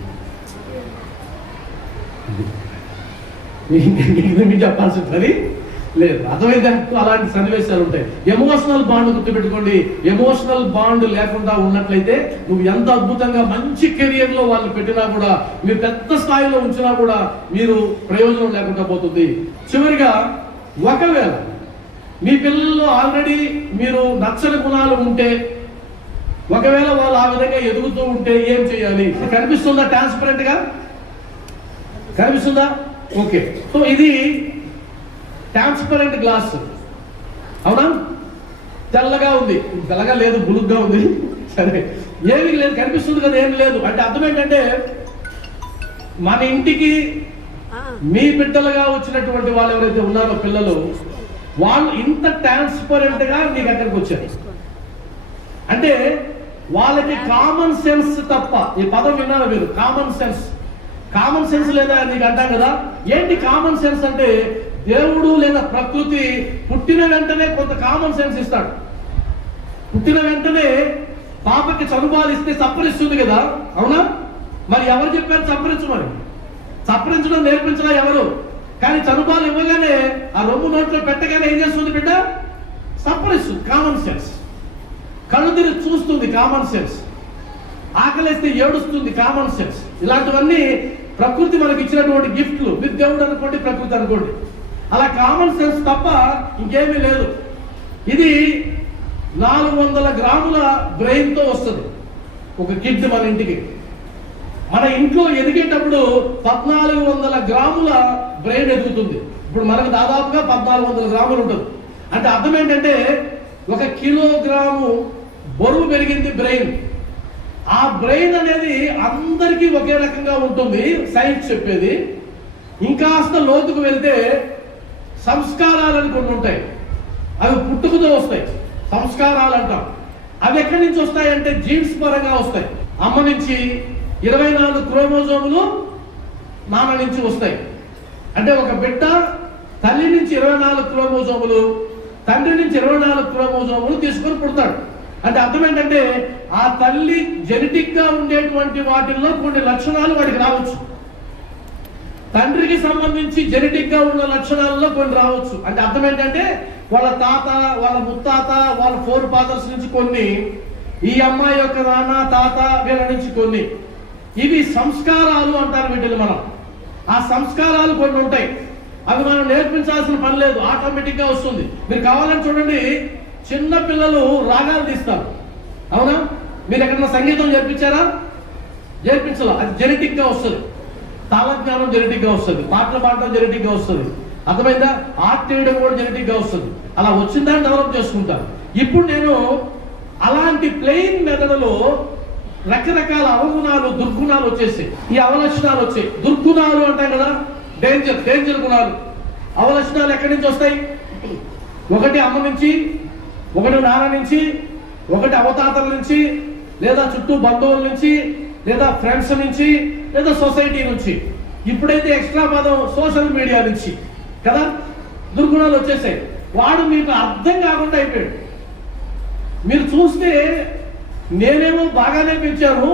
మీకు చెప్పాల్సి ఉంటుంది లేదు, అర్థమైందా? అలాంటి సన్నివేశాలు ఉంటాయి. ఎమోషనల్ బాండ్ గుర్తుపెట్టుకోండి. ఎమోషనల్ బాండ్ లేకుండా ఉన్నట్లయితే నువ్వు ఎంత అద్భుతంగా మంచి కెరియర్ లో వాళ్ళు పెట్టినా కూడా, మీరు పెద్ద స్థాయిలో ఉంచినా కూడా మీరు ప్రయోజనం లేకుండా పోతుంది. చివరిగా, ఒకవేళ మీ పిల్లల్లో ఆల్రెడీ మీరు నచ్చని గుణాలు ఉంటే, ఒకవేళ వాళ్ళు ఆ విధంగా ఎదుగుతూ ఉంటే ఏం చేయాలి? కనిపిస్తుందా? ట్రాన్స్పరెంట్ గా కనిపిస్తుందా? ఓకే. సో ఇది ట్రాన్స్పరెంట్ గ్లాస్, అవునా? తెల్లగా ఉంది, తెల్లగా లేదు, బులుగ్గా ఉంది. సరే, ఏమీ లేదు, కనిపిస్తుంది కదా, ఏమి లేదు అంటే అర్థం ఏంటంటే, మన ఇంటికి మీ బిడ్డలుగా వచ్చినటువంటి వాళ్ళు ఎవరైతే ఉన్నారో పిల్లలు, వాళ్ళు ఇంత ట్రాన్స్పరెంట్ గా నీకు అక్కడికి వచ్చారు అంటే వాళ్ళకి కామన్ సెన్స్ తప్ప, ఈ పదం విన్నారా మీరు? కామన్ సెన్స్ లేదా నీకు అంటాం కదా. ఏంటి కామన్ సెన్స్ అంటే, దేవుడు లేదా ప్రకృతి పుట్టిన వెంటనే కొంత కామన్ సెన్స్ ఇస్తాడు. పుట్టిన వెంటనే పాపకి చనుబాలు ఇస్తే చప్పరిస్తుంది కదా, అవునా? మరి ఎవరు చెప్పారు చప్పరించమని? చప్పరించడం నేర్పించడం ఎవరు? కానీ చనుబాలు ఇవ్వగానే ఆ రొమ్ము నోట్లో పెట్టగానే ఏం చేస్తుంది బిడ్డ? చప్పరిస్తుంది. Common sense. కళ్ళు తిరిగి చూస్తుంది, కామన్ సెన్స్. ఆకలేస్తే ఏడుస్తుంది, కామన్ సెన్స్. ఇలాంటివన్నీ ప్రకృతి మనకి ఇచ్చినటువంటి గిఫ్ట్లు. మీరు దేవుడు అనుకోండి, ప్రకృతి అనుకోండి. అలా కామన్ సెన్స్ తప్ప ఇంకేమీ లేదు. ఇది 400 గ్రాముల బ్రెయిన్ తో వస్తుంది ఒక కిడ్ మన ఇంటికి. మన ఇంట్లో ఎదిగేటప్పుడు 1400 గ్రాముల బ్రెయిన్ ఎదుగుతుంది. ఇప్పుడు మనకు దాదాపుగా 1400 గ్రాములు ఉంటుంది. అంటే అర్థం ఏంటంటే, 1 కిలోగ్రాము బరువు పెరిగింది బ్రెయిన్. ఆ బ్రెయిన్ అనేది అందరికీ ఒకే రకంగా ఉంటుంది సైన్స్ చెప్పేది. ఇంకాస్త లోతుకు వెళ్తే సంస్కారాలని కొన్ని ఉంటాయి. అవి పుట్టుకతో వస్తాయి, సంస్కారాలు అంటాం. అవి ఎక్కడి నుంచి వస్తాయంటే జీన్స్ పరంగా వస్తాయి. అమ్మ నుంచి 24 క్రోమోజోములు నాన్న నుంచి వస్తాయి. అంటే ఒక బిడ్డ తల్లి నుంచి 24 క్రోమోజోములు, తండ్రి నుంచి 24 క్రోమోజోములు తీసుకొని పుడతాడు. అంటే అర్థం ఏంటంటే ఆ తల్లి జెనెటిక్ గా ఉండేటువంటి వాటిల్లో కొన్ని లక్షణాలు వాడికి రావచ్చు, తండ్రికి సంబంధించి జెనెటిక్ గా ఉన్న లక్షణాలలో కొన్ని రావచ్చు. అంటే అర్థం ఏంటంటే వాళ్ళ తాత, వాళ్ళ ముత్తాత, వాళ్ళ 4 ఫాదర్స్ నుంచి కొన్ని, ఈ అమ్మాయి యొక్క నాన్న తాత వీళ్ళ నుంచి కొన్ని. ఇవి సంస్కారాలు అంటారు వీటిని మనం. ఆ సంస్కారాలు కొన్ని ఉంటాయి, అవి మనం నేర్పించాల్సిన పని లేదు, ఆటోమేటిక్ గా వస్తుంది. మీరు కావాలని చూడండి, చిన్న పిల్లలు రాగాలు తీస్తారు, అవునా? మీరు ఎక్కడన్నా సంగీతం చేర్పించారా? చేర్పించాలా? అది జెనెటిక్ గా వస్తుంది. తాళజ్ఞానం జెనెటిక్ గా వస్తుంది, పాటలు పాడటం జెనెటిక్ గా వస్తుంది, అర్థమైందా? ఆర్ట్ వేయడం కూడా జెనెటిక్ గా వస్తుంది. అలా వచ్చిందని డెవలప్ చేసుకుంటారు. ఇప్పుడు నేను అలాంటి ప్లెయిన్ మెథడ్లో రకరకాల అవగుణాలు, దుర్గుణాలు వచ్చేసాయి. ఈ అవలక్షణాలు వచ్చాయి. దుర్గుణాలు అంటాం కదా, డేంజర్ గుణాలు. అవలక్షణాలు ఎక్కడి నుంచి వస్తాయి? ఒకటి అమ్మ నుంచి, ఒకటి నాన్న నుంచి, ఒకటి అవతాతల నుంచి, లేదా చుట్టూ బంధువుల నుంచి, లేదా ఫ్రెండ్స్ నుంచి, లేదా సొసైటీ నుంచి. ఇప్పుడైతే ఎక్స్ట్రా పదం సోషల్ మీడియా నుంచి కదా దుర్గుణాలు వచ్చేసాయి. వాడు మీకు అర్థం కాకుండా అయిపోయాడు. మీరు చూస్తే నేనేమో బాగానే పెంచాను,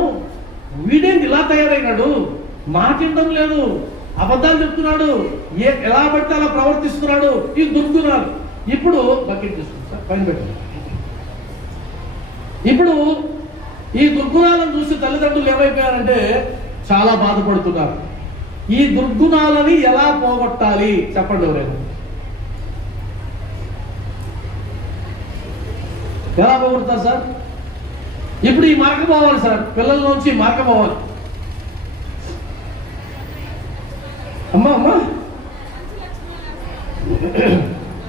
వీడేంటి ఇలా తయారైనాడు, మాటిండం లేదు, అబద్ధాలు చెప్తున్నాడు, ఎలా పడితే అలా ప్రవర్తిస్తున్నాడు. ఈ దుర్గుణాలు. ఇప్పుడు బకెట్ తీసుకుంటా పైన పెట్టండి. ఇప్పుడు ఈ దుర్గుణాలను చూసి తల్లిదండ్రులు ఏమైపోయారంటే చాలా బాధపడుతున్నారు. ఈ దుర్గుణాలని ఎలా పోగొట్టాలి చెప్పండి ఎవరైనా? ఎలా పోగొడతారు సార్? ఇప్పుడు ఈ మార్గం పోవాలి సార్, పిల్లల్లోంచి మార్గం పోవాలి. అమ్మా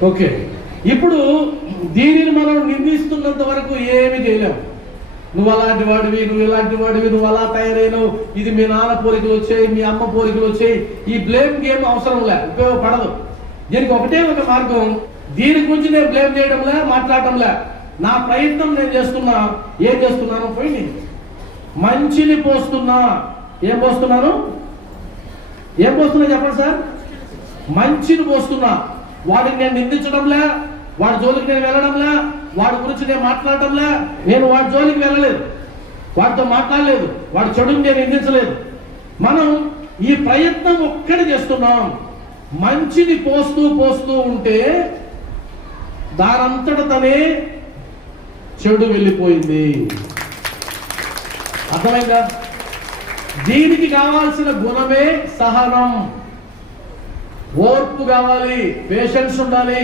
ఓకే. ఇప్పుడు దీనిని మనం నిందిస్తున్నంత వరకు ఏమీ చేయలేము. నువ్వు అలాంటి వాడివి, నువ్వు ఇలాంటి వాడివి, నువ్వు అలా తయారైనవు, ఇది మీ నాన్న పోలికలు వచ్చాయి, మీ అమ్మ పోలికలు వచ్చాయి. ఈ బ్లేమ్ గేమ్ అవసరం లే, ఉపయోగపడదు. దీనికి ఒకటే ఒక మార్గం. దీని గురించి నేను బ్లేమ్ చేయడంలే, మాట్లాడటంలే. నా ప్రయత్నం నేను చేస్తున్నా. ఏం చేస్తున్నాను? పోయి మంచిని పోస్తున్నా. ఏం పోస్తున్నాను? ఏం పోస్తున్నా చెప్పండి సార్? మంచిని పోస్తున్నా. వాడిని నేను నిందించడంలే, వాడి జోలికి నేను వెళ్ళడంలే, వాడి గురించి నేను మాట్లాడటంలే. నేను వాడి జోలికి వెళ్ళలేదు, వాడితో మాట్లాడలేదు, వాడి చెడుని నేను నిందించలేదు. మనం ఈ ప్రయత్నం ఒక్కటి చేస్తున్నాం. మంచిని పోస్తూ ఉంటే దానంతట తనే చెడు వెళ్ళిపోయింది. అర్థమైందా? దీనికి కావాల్సిన గుణమే సహనం, ఓర్పు కావాలి, పేషెన్స్ ఉండాలి.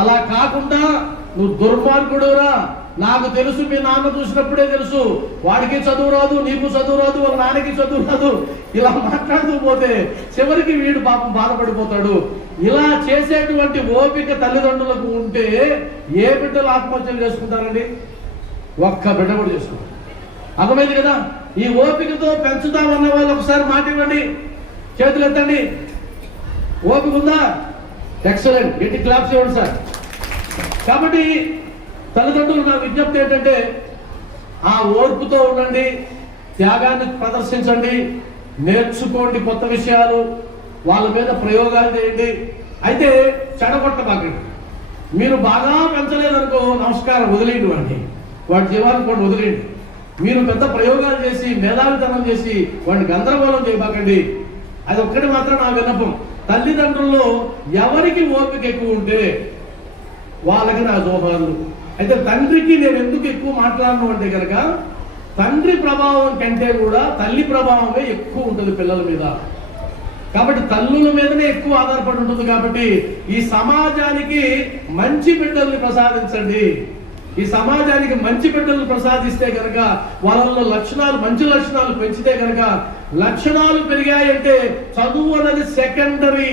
అలా కాకుండా నువ్వు దుర్మార్గుడురా, నాకు తెలుసు, మీ నాన్న చూసినప్పుడే తెలుసు, వాడికి చదువు రాదు, నీకు చదువు రాదు, వాళ్ళ నాన్నకి చదువు రాదు, ఇలా మాట్లాడుతూ పోతే చివరికి వీడు పాపం బాధపడిపోతాడు. ఇలా చేసేటువంటి ఓపిక తల్లిదండ్రులకు ఉంటే ఏ బిడ్డలు ఆత్మహత్యలు చేసుకుంటారండి? ఒక్క బిడ్డ కూడా చేసుకుంటారు. అర్థమైంది కదా? ఈ ఓపికతో పెంచుతామన్న వాళ్ళు ఒకసారి మాట ఇవ్వండి, చేతులు ఎత్తండి. ఓపిక ఉందా? ఎక్సలెంట్, గట్టి క్లాప్స్ ఇవ్వండి సార్. కాబట్టి తల్లిదండ్రులు నా విజ్ఞప్తి ఏంటంటే ఆ ఓర్పుతో ఉండండి, త్యాగాన్ని ప్రదర్శించండి, నేర్చుకోండి కొత్త విషయాలు, వాళ్ళ మీద ప్రయోగాలు చేయండి. అయితే చెడగొట్టబాకండి. మీరు బాగా పెంచలేదనుకో నమస్కారం, వదిలేయండి వాడిని, వాడి జీవాన్ని కూడా వదిలేయండి. మీరు పెద్ద ప్రయోగాలు చేసి మేధావితనం చేసి వాడిని గందరగోళం చేయబాకండి. అది ఒక్కటి మాత్రం నా విన్నపం. తల్లిదండ్రుల్లో ఎవరికి ఓపిక ఎక్కువ ఉంటే వాళ్ళకి నా జోహాలు. అయితే తండ్రికి నేను ఎందుకు ఎక్కువ మాట్లాడను అంటే కనుక తండ్రి ప్రభావం కంటే కూడా తల్లి ప్రభావమే ఎక్కువ ఉంటుంది పిల్లల మీద. కాబట్టి తల్లుల మీదనే ఎక్కువ ఆధారపడి ఉంటుంది. కాబట్టి ఈ సమాజానికి మంచి బిడ్డల్ని ప్రసాదించండి. ఈ సమాజానికి మంచి బిడ్డలను ప్రసాదిస్తే కనుక వాళ్ళల్లో లక్షణాలు, మంచి లక్షణాలు పెంచితే కనుక లక్షణాలు పెరిగాయంటే చదువు అనేది సెకండరీ.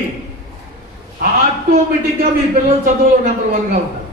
ఆటోమేటిక్ గా మీ పిల్లలు చదువులో నెంబర్ 1 గా ఉంటారు.